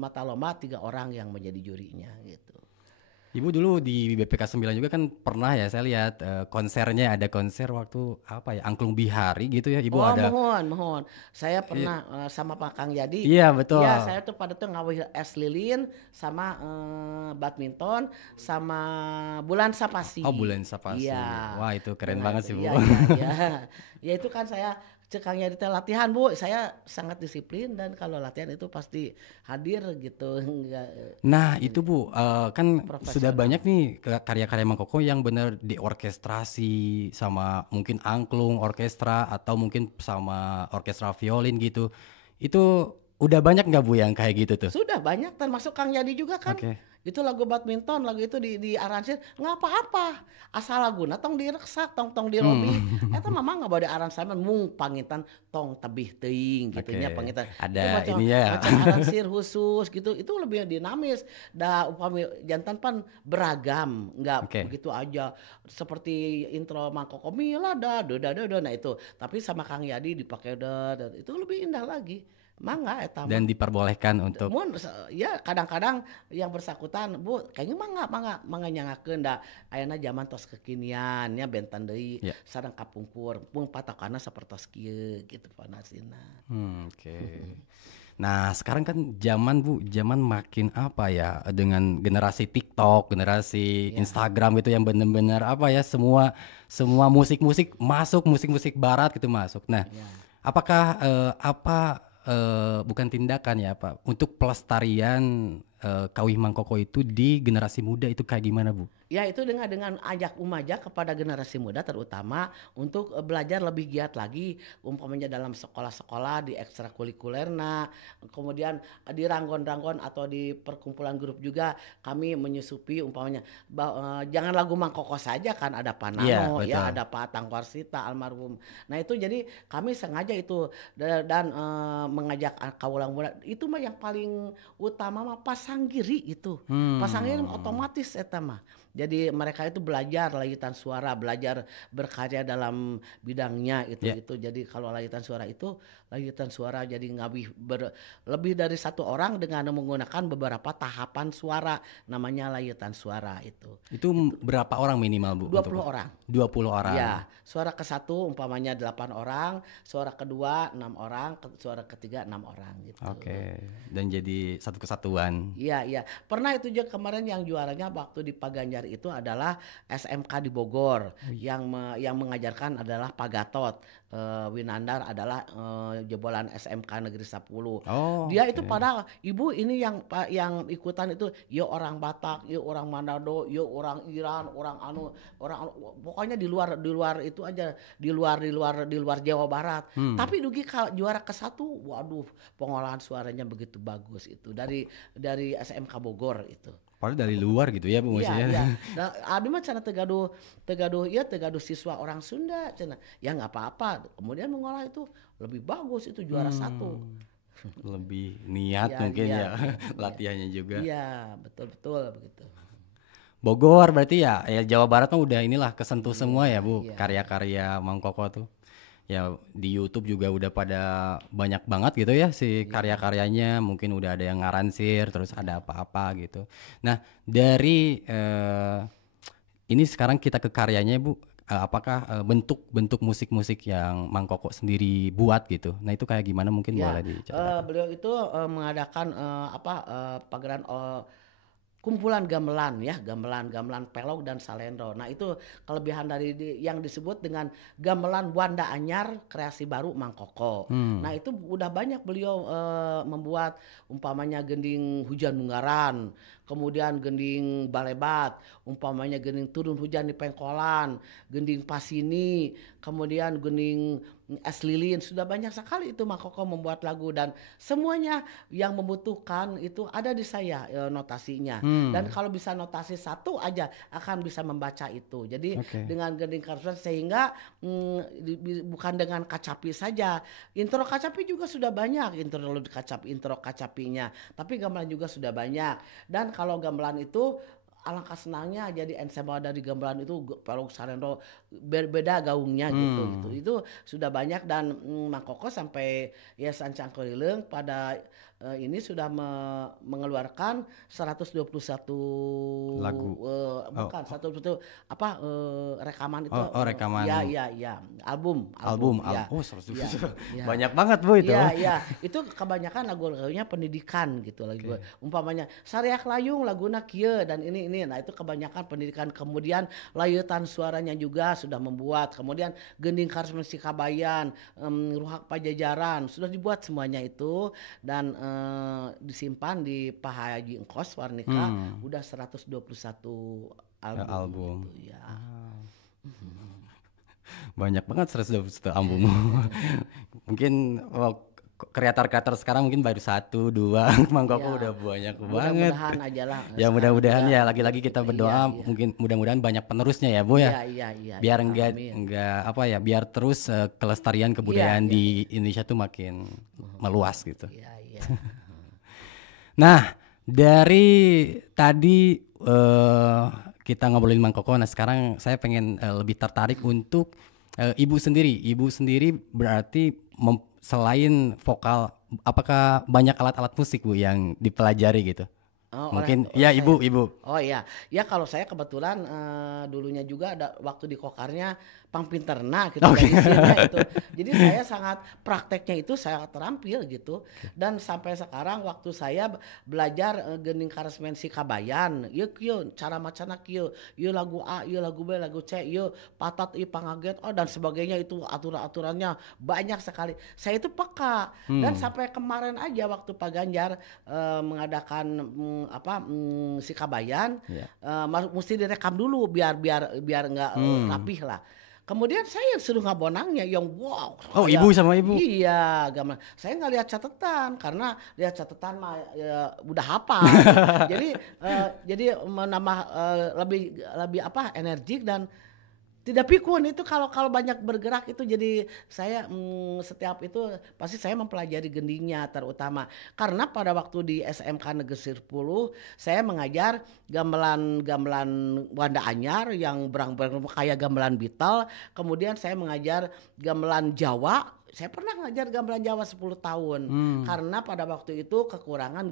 mata lomba 3 orang yang menjadi jurinya gitu. Ibu dulu di BPK 9 juga kan pernah ya saya lihat konsernya, ada konser waktu apa ya, Angklung Bihari gitu ya. Ibu Oh, ada. mohon. Saya Iya, pernah sama Pak Kang Yadi. iya, betul. Iya, saya tuh pada tuh ngawih es lilin sama badminton sama bulan sapasi. Oh, Bulan Sapasi. Iya. Wah, itu keren Nah, banget itu sih, Bu. iya. Ya itu kan saya cek Kang Yadi teh latihan, Bu. Saya sangat disiplin, dan kalau latihan itu pasti hadir gitu. Enggak Nah, itu Bu, kan sudah profesional. banyak nih karya-karya Mang Koko yang benar diorkestrasi sama mungkin angklung, orkestra, atau mungkin sama orkestra violin gitu. Itu udah banyak nggak Bu yang kayak gitu tuh? Sudah banyak, termasuk Kang Yadi juga kan. Oke. Itu lagu badminton, lagu itu diaransir nggak apa-apa. Asal laguna tong direksak, tong dirobi. Eta mama nggak boleh aransemen mung pangintan tong tebih teuing gitu nya, Oke. pangintan. Itu Ada macam ininya ya. macam aransir khusus gitu. Itu lebih dinamis. Da upami jantan pan beragam, nggak Oke. begitu aja seperti intro Mangkoko Mila da. Nah itu. Tapi sama Kang Yadi dipakai da. Itu lebih indah lagi. Mangga eta mah. Dan diperbolehkan untuk Ya kadang-kadang yang bersangkutan, Bu, kayaknya mangga nyangakeun da ayeuna zaman tos kekinian nya bentan deui ya. sareng kapungkur mung patokana sapertos kieu gitu panasina. Oke. Nah, sekarang kan zaman Bu, zaman makin apa ya, dengan generasi TikTok, generasi Ya, Instagram gitu yang bener-bener apa ya, semua semua musik-musik masuk, musik-musik barat gitu masuk. Nah, ya. apakah bukan tindakan ya Pak, untuk pelestarian Kawih Mang Koko itu di generasi muda itu kayak gimana Bu? Ya itu dengan ajak umaja kepada generasi muda terutama untuk belajar lebih giat lagi, umpamanya dalam sekolah-sekolah di ekstrakurikulerna, kemudian di ranggon-ranggon atau di perkumpulan grup juga kami menyusupi umpamanya jangan lagu Mang Koko saja kan, ada Iya, Panano ya, betul. ada Pak Atang Warsita almarhum. Nah itu jadi kami sengaja itu dan mengajak kaulang muda itu mah yang paling utama mah pasanggiri itu. Pasanggiri Hmm, otomatis eta mah. Jadi mereka itu belajar layutan suara, belajar berkarya dalam bidangnya ya. itu. Jadi kalau layutan suara jadi lebih dari 1 orang dengan menggunakan beberapa tahapan suara, namanya layutan suara itu. Itu berapa orang minimal Bu dua untuk puluh orang. 20 orang? Ya, suara ke-1 umpamanya 8 orang, suara kedua 6 orang, suara ketiga 6 orang gitu. Oke, dan jadi satu kesatuan. Iya. Pernah itu juga kemarin yang juaranya waktu di Paganjar itu adalah SMK di Bogor, Wih. yang mengajarkan adalah Pak Gatot. Winandar adalah jebolan SMK Negeri 10. Oh, Dia itu oke. pada ibu ini yang ikutan itu, yo orang Batak, yo orang Manado, yo orang Iran, pokoknya di luar itu aja, di luar Jawa Barat. Tapi dugi juara ke-1, waduh, pengolahan suaranya begitu bagus itu dari SMK Bogor itu. Padahal dari luar gitu ya Bu Iya. maksudnya. Nah, abi mah cenah tegaduh siswa orang Sunda cenah. Ya nggak apa-apa. Kemudian mengolah itu lebih bagus, itu juara 1. Lebih niat Iya, mungkin iya, ya iya, iya. latihannya juga. Iya, betul begitu. Bogor berarti ya, ya Jawa Barat mah udah inilah kesentuh semua ya Bu, Iya. karya-karya Mang Koko tuh. Ya di YouTube juga udah pada banyak banget gitu ya si karya-karyanya, mungkin udah ada yang ngaransir, terus ada apa-apa gitu. Nah, dari ini sekarang kita ke karyanya Bu. apakah bentuk-bentuk musik-musik yang Mang Koko sendiri buat gitu. Nah itu kayak gimana mungkin Ya, boleh diceritakan? beliau itu mengadakan pagelaran kumpulan gamelan ya, gamelan pelog dan salendro. Nah, itu kelebihan dari yang disebut dengan gamelan Wanda Anyar kreasi baru Mang Koko. Hmm. Nah, itu udah banyak beliau membuat umpamanya gending hujan munggaran, kemudian gending balebat, umpamanya gending turun hujan di pengkolan, gending pasini, kemudian gending es lilin. Sudah banyak sekali itu Mang Koko membuat lagu dan semuanya yang membutuhkan itu ada di saya notasinya. Dan Hmm. kalau bisa notasi satu aja akan bisa membaca itu. Jadi Oke. dengan gending kartusan sehingga bukan dengan kacapi saja. Intro kacapi juga sudah banyak, intro kacapinya. Tapi gamelan juga sudah banyak. Dan kalau gamelan itu alangkah senangnya jadi ensemble dari gamelan itu pelog sarendo berbeda gaungnya gitu itu Hmm. itu sudah banyak dan Mang Koko sampai ya sancang keliling pada ini sudah mengeluarkan 121 Lagu. Oh, bukan 121 apa rekaman itu oh, ya rekaman ya ya album album, ya oh 100 ya ya banyak banget Bu itu. iya, iya, itu kebanyakan lagu-lagunya pendidikan gitu lagu. Oke. Umpamanya Sariak Layung laguna kieu dan ini. Nah, itu kebanyakan pendidikan. Kemudian layutan suaranya juga sudah membuat. Kemudian Gending Karsmen Sikabayan, Ruhak Pajajaran sudah dibuat semuanya itu dan disimpan di Pahaji Engkos Warnika udah 121 album Album. gitu ya. Banyak banget 121 album. Mungkin kreator-kreator sekarang mungkin baru satu dua. Mang Koko Ya, udah banyak banget. mudah-mudahan aja lah Ya sekarang mudah-mudahan udah ya lagi-lagi kita iya, berdoa iya. mungkin mudah-mudahan banyak penerusnya ya Bu ya. Iya, iya, iya, Biar iya, enggak amin. apa ya, biar terus kelestarian Iya, kebudayaan iya, di Indonesia tuh makin meluas gitu. iya, iya. Nah, dari tadi kita ngobrolin Mang Koko, nah sekarang saya pengen lebih tertarik untuk ibu sendiri. Ibu sendiri berarti selain vokal, apakah banyak alat-alat musik Bu yang dipelajari gitu? Oh, Mungkin oleh ya saya. ibu. Oh iya, ya kalau saya kebetulan dulunya juga ada waktu di kokarnya pangpinterna gitu Oke. dari sini itu. Jadi saya sangat prakteknya itu saya terampil gitu. Dan sampai sekarang waktu saya belajar geuning karesmen Sikabayan, ieu cara macana kieu, ieu lagu A, ieu lagu B, lagu C, ieu patat ieu pangaget, oh dan sebagainya itu aturan-aturannya banyak sekali. Saya itu peka dan sampai kemarin aja waktu Pak Ganjar mengadakan Sikabayan Iya. mesti direkam dulu biar nggak rapih lah. Kemudian saya yang suruh ngabonangnya yang wow. Oh, ibu sama ibu. Iya, gamelan. Saya nggak lihat catatan karena lihat catatan mah ya, udah hafal. jadi menambah lebih apa energik dan tidak pikun itu kalau banyak bergerak itu jadi saya setiap itu pasti saya mempelajari gendingnya terutama karena pada waktu di SMK Negeri 10 saya mengajar gamelan Wanda Anyar yang berang-berang kayak gamelan Beatle, kemudian saya mengajar gamelan Jawa. Saya pernah ngajar gamelan Jawa 10 tahun karena pada waktu itu kekurangan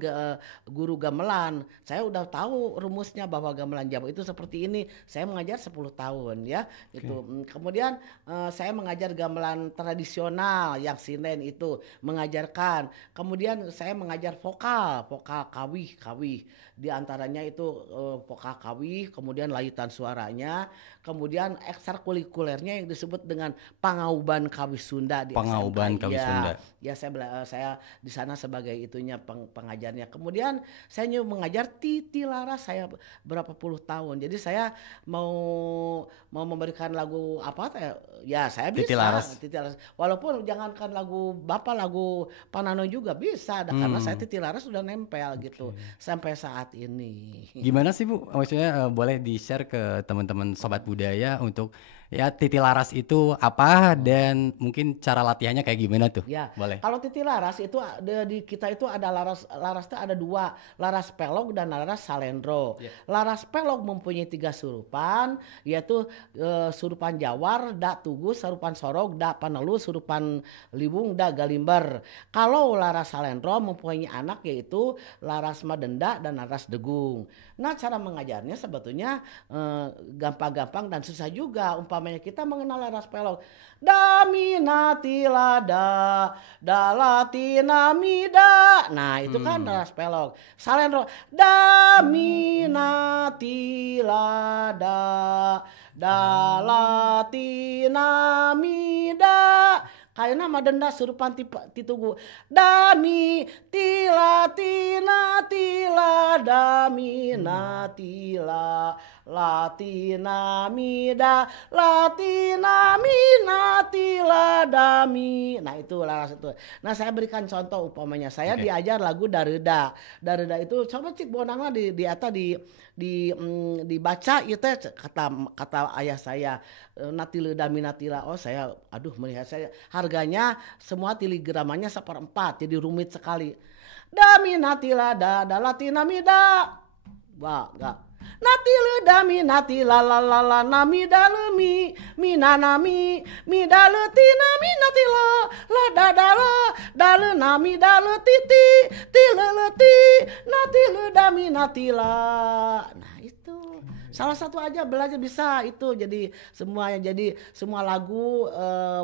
guru gamelan. Saya udah tahu rumusnya bahwa gamelan Jawa itu seperti ini. Saya mengajar 10 tahun ya. Itu. Kemudian saya mengajar gamelan tradisional yang sinen itu mengajarkan. Kemudian saya mengajar vokal kawih. Di antaranya itu vokal kawih, kemudian layutan suaranya, kemudian ekstrakurikulernya yang disebut dengan pangauban kawih Sunda di Pangauban SMK. Kawih Sunda. Ya saya di sana sebagai itunya pengajarnya. Kemudian saya mengajar Titi Laras saya berapa puluh tahun. Jadi saya mau memberikan lagu apa ya saya bisa Titi Laras. Titi Laras. Walaupun jangankan lagu Bapak, lagu Panano juga bisa karena saya Titi Laras sudah nempel gitu sampai saat ini. Gimana sih Bu? Maksudnya boleh di-share ke teman-teman sobat budaya untuk ya Titi Laras itu apa dan mungkin cara latihannya kayak gimana tuh? Ya, Boleh. kalau Titi Laras itu di kita itu ada laras itu ada dua, laras pelog dan laras salendro. Laras pelog mempunyai 3 surupan, yaitu surupan jawar, da tugus, surupan sorog, da panelu, surupan liwung, da galimber. Kalau laras salendro mempunyai anak yaitu laras madenda dan laras degung. Nah, cara mengajarnya sebetulnya gampang-gampang dan susah juga. umpamanya kita mengenal ras pelok. Da mi na ti la la ti na mi da. Nah, itu kan ras pelok. Salen ro da mi na ti la la ti na mi da. Kayaknya mah denda surupan titugu dami tila tina tila dami na tila latina mida latina mina tila dami. Nah itu laras itu. Nah saya berikan contoh umpamanya saya diajar lagu Dareda. Dareda itu coba cik bonangna dibaca itu kata ayah saya natila dami natila. Oh saya aduh melihat saya harganya semua telegramannya 1/4 jadi rumit sekali. Dami natila da latina mida. Wah enggak. Natile dami natila la la la nami dalemi minanami midaleti nami natila la dadala dale nami dale titi tileleti natile dami natila. Nah itu salah satu aja belajar bisa itu jadi semuanya jadi semua lagu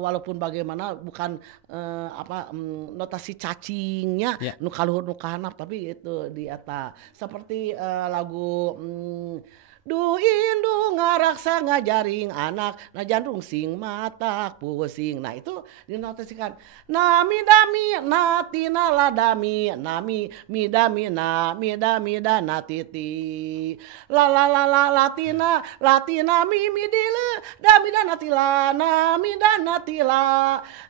walaupun bagaimana bukan notasi cacingnya nu kaluhur nu kahanap tapi itu di eta seperti lagu Du indu ngaraksa ngajaring anak najandung sing mata pusing. Nah itu dinotasikan nami dami natina ladami nami midami na midami dana titi la latina latina mimi dile dami dana tila nami dana tila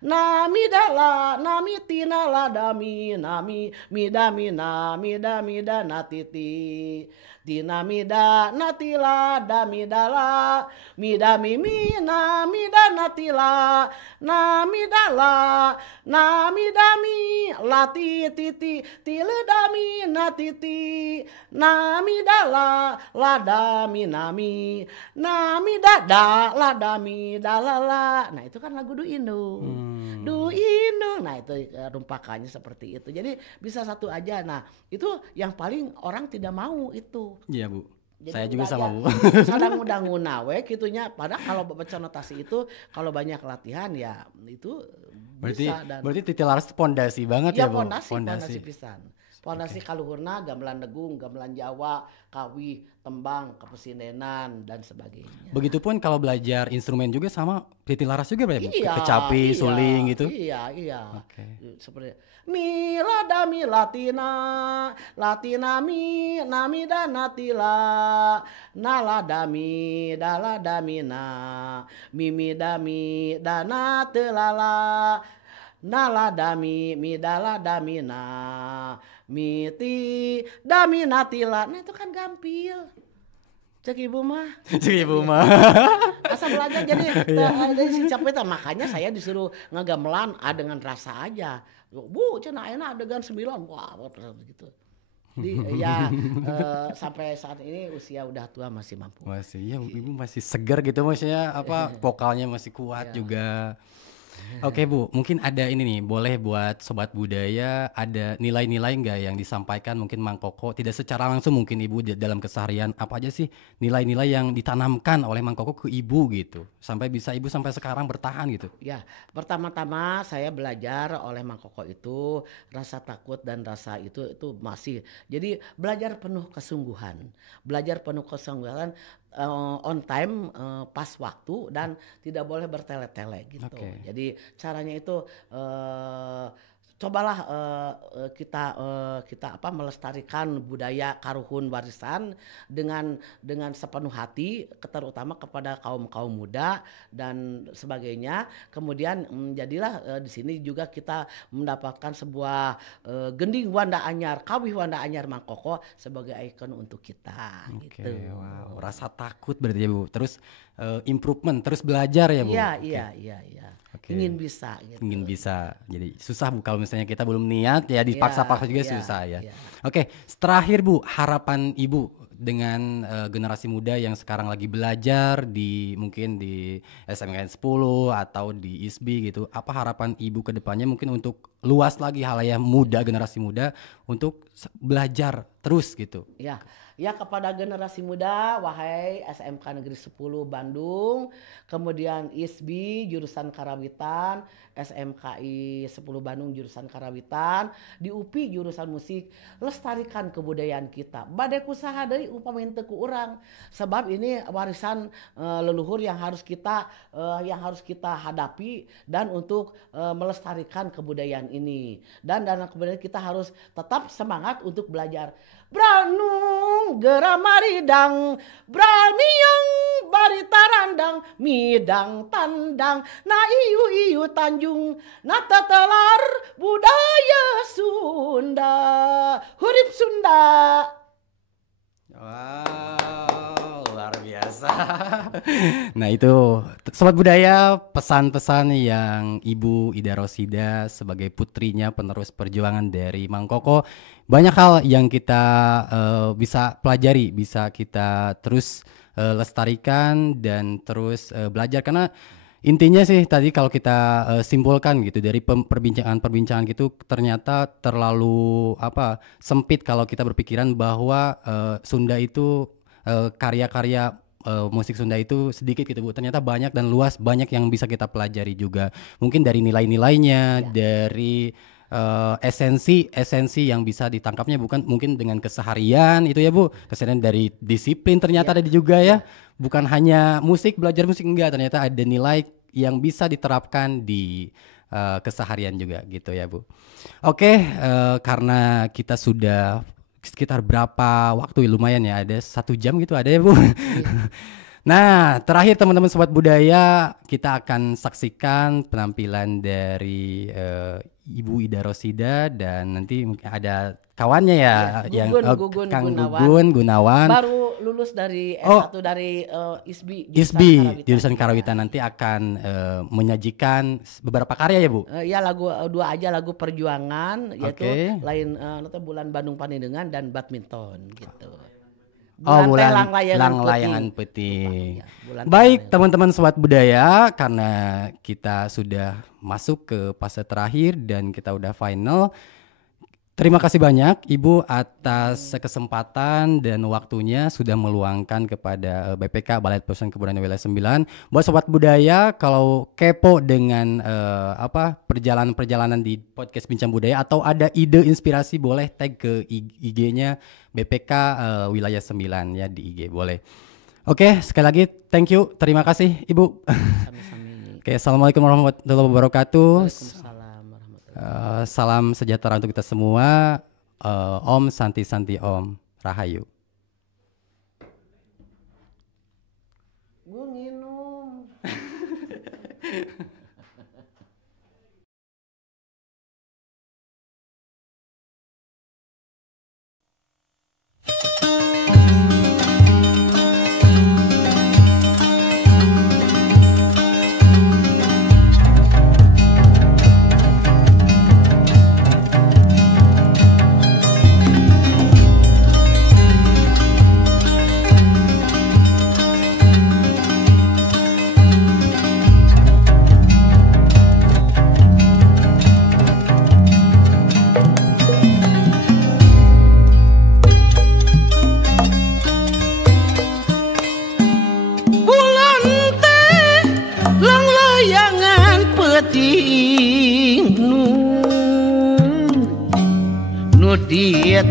nami dala nami tina ladami nami midami na midami dana titi dinamida natila damidala midami mina mida natila namidala namidami lati titi tiledami natiti namidala ladami nami namidada ladami dalala. Nah itu kan lagu Du Indu. Du Indu. Nah itu rumpakannya seperti itu. Jadi bisa satu aja. Nah itu yang paling orang tidak mau itu. Iya Bu. Jadi saya juga sama Bu. Sadang udang we gitunya. Padahal kalau baca notasi itu kalau banyak latihan ya itu bisa. Berarti Titi Laras itu pondasi banget ya Bu. Pondasi pisan. Pondasi kaluhurna gamelan Degung, gamelan Jawa, Kawi, Tembang, Kepesindenan dan sebagainya. Begitupun kalau belajar instrumen juga sama Titi Laras juga ya Bu. Iya, Kecapi, suling gitu. Iya. Seperti Mila dami latina latina mi nami dan natila nala dami dala damina mimi dami dana telala nala dami midala damina miti dami natila. Nah itu kan gampil cek ibu mah asal belajar jadi si capek makanya saya disuruh ngegamelan dengan rasa aja. Bu cenah enak adegan 9 wah gitu. Jadi ya sampai saat ini usia udah tua masih mampu. Masih ya ibu masih segar gitu maksudnya vokalnya masih kuat juga. Oke Bu, mungkin ada ini nih, boleh buat Sobat Budaya ada nilai-nilai nggak yang disampaikan mungkin Mang Koko tidak secara langsung mungkin Ibu dalam keseharian apa aja sih nilai-nilai yang ditanamkan oleh Mang Koko ke Ibu gitu sampai bisa Ibu sampai sekarang bertahan gitu? Ya, pertama-tama saya belajar oleh Mang Koko itu rasa takut dan rasa itu masih. Jadi belajar penuh kesungguhan on time pas waktu dan tidak boleh bertele-tele gitu. Jadi caranya itu cobalah kita melestarikan budaya karuhun warisan dengan sepenuh hati terutama kepada kaum muda dan sebagainya. Kemudian jadilah di sini juga kita mendapatkan sebuah gending Wanda Anyar, Kawih Wanda Anyar Mang Koko sebagai ikon untuk kita gitu. Wow, rasa takut berarti ya Bu. Terus improvement, terus belajar ya Bu. Iya. Ingin bisa gitu. Ingin bisa. Jadi susah Bu kalau misalnya kita belum niat ya dipaksa-paksa juga susah ya. Oke, terakhir Bu, harapan Ibu dengan generasi muda yang sekarang lagi belajar mungkin di SMKN 10 atau di ISBI gitu. Apa harapan Ibu ke depannya mungkin untuk luas lagi halayak muda, generasi muda untuk belajar terus gitu? Ya, Ya kepada generasi muda, wahai SMK Negeri 10 Bandung, kemudian ISBI jurusan Karawitan, SMKI 10 Bandung jurusan Karawitan, di UPI jurusan musik, lestarikan kebudayaan kita. Badai kusaha deui upami teu ku urang, sebab ini warisan leluhur yang harus kita hadapi dan untuk melestarikan kebudayaan ini. Dan kemudian kita harus tetap semangat untuk belajar. Branung geramaridang, brani yang barita randang, midang tandang, na iyu Tanjung, na tetelar budaya Sunda, hurip Sunda. Wow, luar biasa. Nah itu Sobat Budaya, pesan-pesan yang Ibu Ida Rosida sebagai putrinya penerus perjuangan dari Mang Koko. Banyak hal yang kita bisa pelajari, bisa kita terus lestarikan dan terus belajar. Karena intinya sih tadi kalau kita simpulkan gitu dari perbincangan gitu, ternyata terlalu sempit kalau kita berpikiran bahwa Sunda itu karya-karya musik Sunda itu sedikit gitu Bu. Ternyata banyak dan luas, banyak yang bisa kita pelajari juga. Mungkin dari nilai-nilainya, dari esensi yang bisa ditangkapnya bukan mungkin dengan keseharian itu ya Bu. Keseharian dari disiplin ternyata ada juga ya. Bukan hanya musik, belajar musik enggak, ternyata ada nilai yang bisa diterapkan di keseharian juga gitu ya Bu. Oke, karena kita sudah sekitar berapa waktu lumayan ya, ada 1 jam gitu ada ya Bu. Nah terakhir teman-teman Sobat Budaya, kita akan saksikan penampilan dari Ibu Ida Rosida dan nanti ada kawannya ya, yang Kang Gugun Gunawan. Baru lulus dari S1 dari ISBI jurusan Karawitan, nanti akan menyajikan beberapa karya ya Bu. Ya lagu 2 aja, lagu perjuangan yaitu lain Bulan Bandung Panendengan dan badminton gitu. Bulan Layangan Peuting. Baik teman-teman Sobat Budaya, karena kita sudah masuk ke fase terakhir dan kita udah final. Terima kasih banyak Ibu atas kesempatan dan waktunya sudah meluangkan kepada BPK Balai Pelestarian Kebudayaan Wilayah 9. Buat Sobat Budaya, kalau kepo dengan perjalanan di podcast Bincang Budaya atau ada ide inspirasi, boleh tag ke IG-nya BPK Wilayah 9 ya, di IG boleh. Oke, sekali lagi thank you, terima kasih Ibu. Oke, assalamualaikum warahmatullahi wabarakatuh. Salam sejahtera untuk kita semua. Om Santi Santi Om Rahayu. Gue nginum.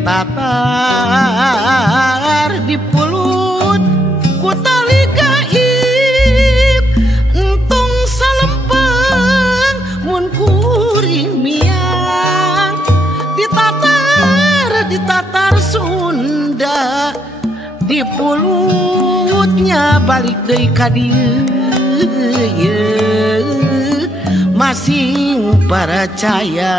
Tatar di pulut ku tali gaib, entung salempeng mun kuring miang, ditatar Sunda, di pulutnya balik deui ka dieu, masing percaya.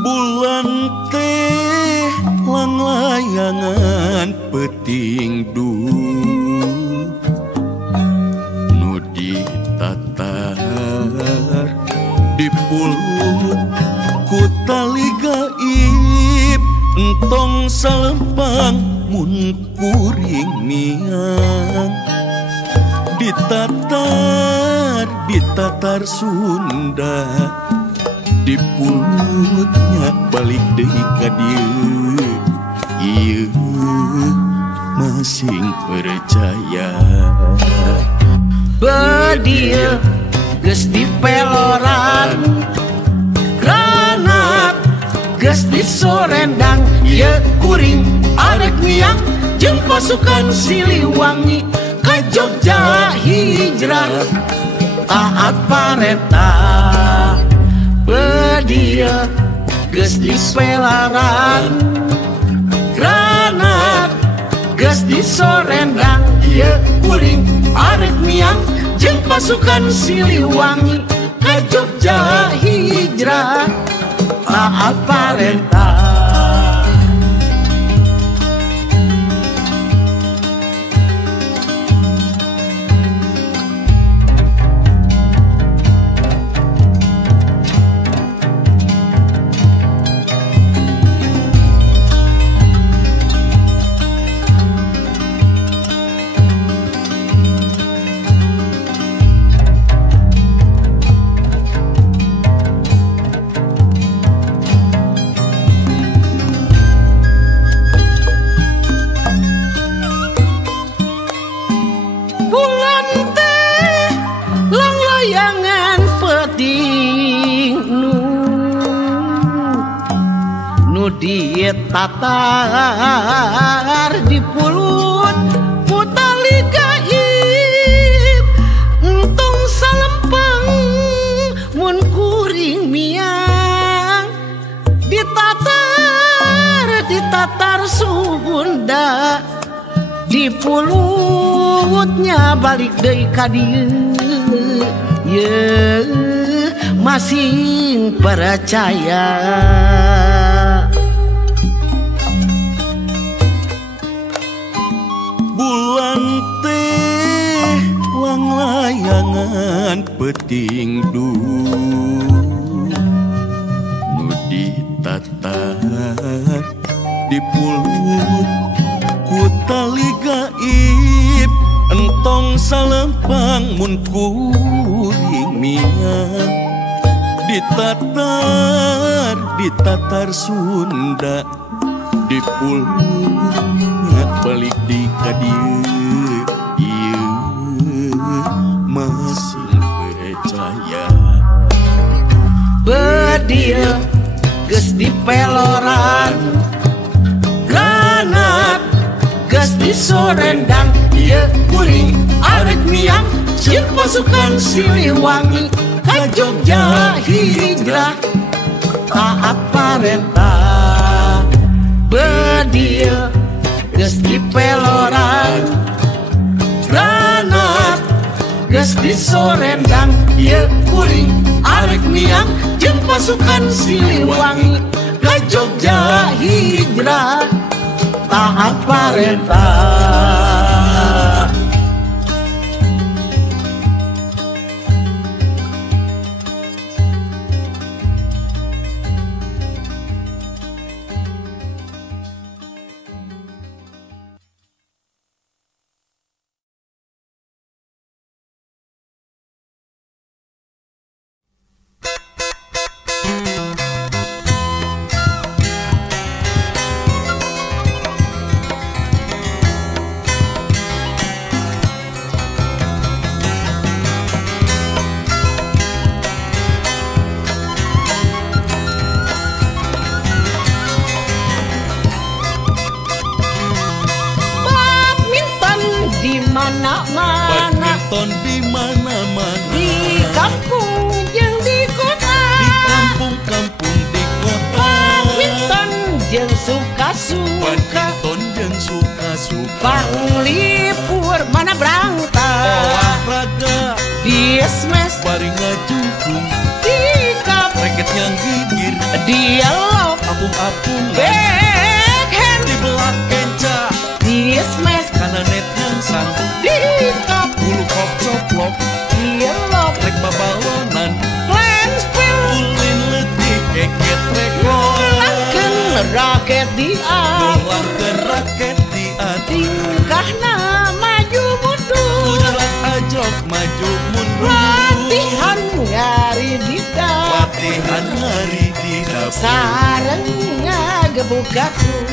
Bulan teh langlayangan peuting duh, nu ditatar di pulut ku tali gaib, entong salempang mun kuring miang, ditatar Sunda, di pulutnya balik deui ka dieu ieu masing percaya Bedieu geus dipeloran granat geus disorendang ieu kuring arek miang jeung pasukan Siliwangi ka Jogja hijrah taat parentah Bedieu geus dipeloran granat geus disorendang ieu kuring arek miang jeung pasukan Siliwangi ka Jogja hijrah taat parentah tatar di pulut putali gaib entong salempeng mun kuring miang ditatar Sunda di pulutnya balik deui ka dieu ye masing percaya layangan peting du nu ditatar di pulut ku tali gaib entong salempang mun kuring miang ditatar Sunda di pulutnya balik di ka dieu masih percaya Bedieu geus dipeloran granat geus disorendang ieu kuring arek miang jeung pasukan Siliwangi ka Jogja hijrah taat parentah Bedieu geus dipeloran granat geus disorendang ieu kuring arek miang jeung pasukan Siliwangi ka Jogja hijrah taat parentah badminton di mana-mana di kampung jeung di kota di kampung-kampung di kota badminton jeung suka-suka badminton jeung suka-suka panglipur mana berangkat olahraga di smash bari ngajukung di kap raket yang gigir dialog apung-apung backhand di belak kenca di smash kana net nyangsang di kap bulu kop coplok dialog rek babalonan plan spill ulin leutik keket rekor langkeun raket diatur langkeun raket diatur tingkahna maju mundur ujuran ajok maju mundur latihan ngari didap latihan dapur. sareng ngagebuk gatur.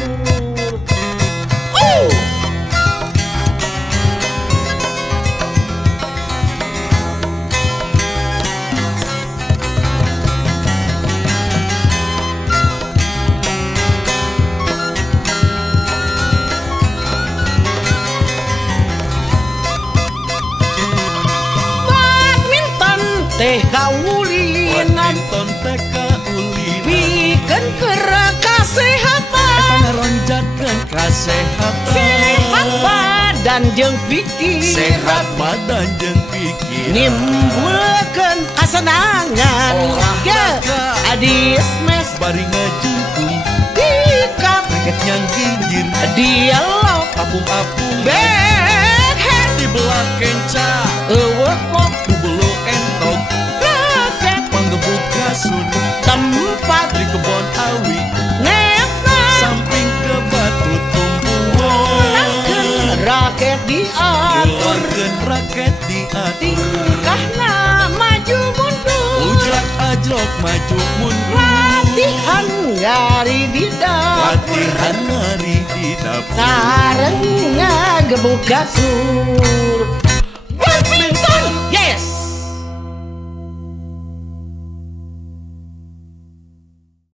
Badminton teh kaulinan Badminton teh kaulina bikin kera kesehatan, Ngaronjatkeun kasehatan. sehat badan jeung pikir, Sehat badan jeung pikir. nimbulkeun kasenangan. Ya, Olahraga. adis mes Bari ngajungkung dikap Raket yang ginggir dialog Apung-apung backhand Di belah kenca eueuh mok Kubulu entok raket Panggebuk kasun tempat Di kebon awi nepna Samping ke batu tumbuhan raket diatur, Ulangkeun raket diatur tingkahna maju mundur, Ujrak ajrok maju mundur latihan ngari di dapur, Latihan hari di dapur. sareng ngagebuk gatur.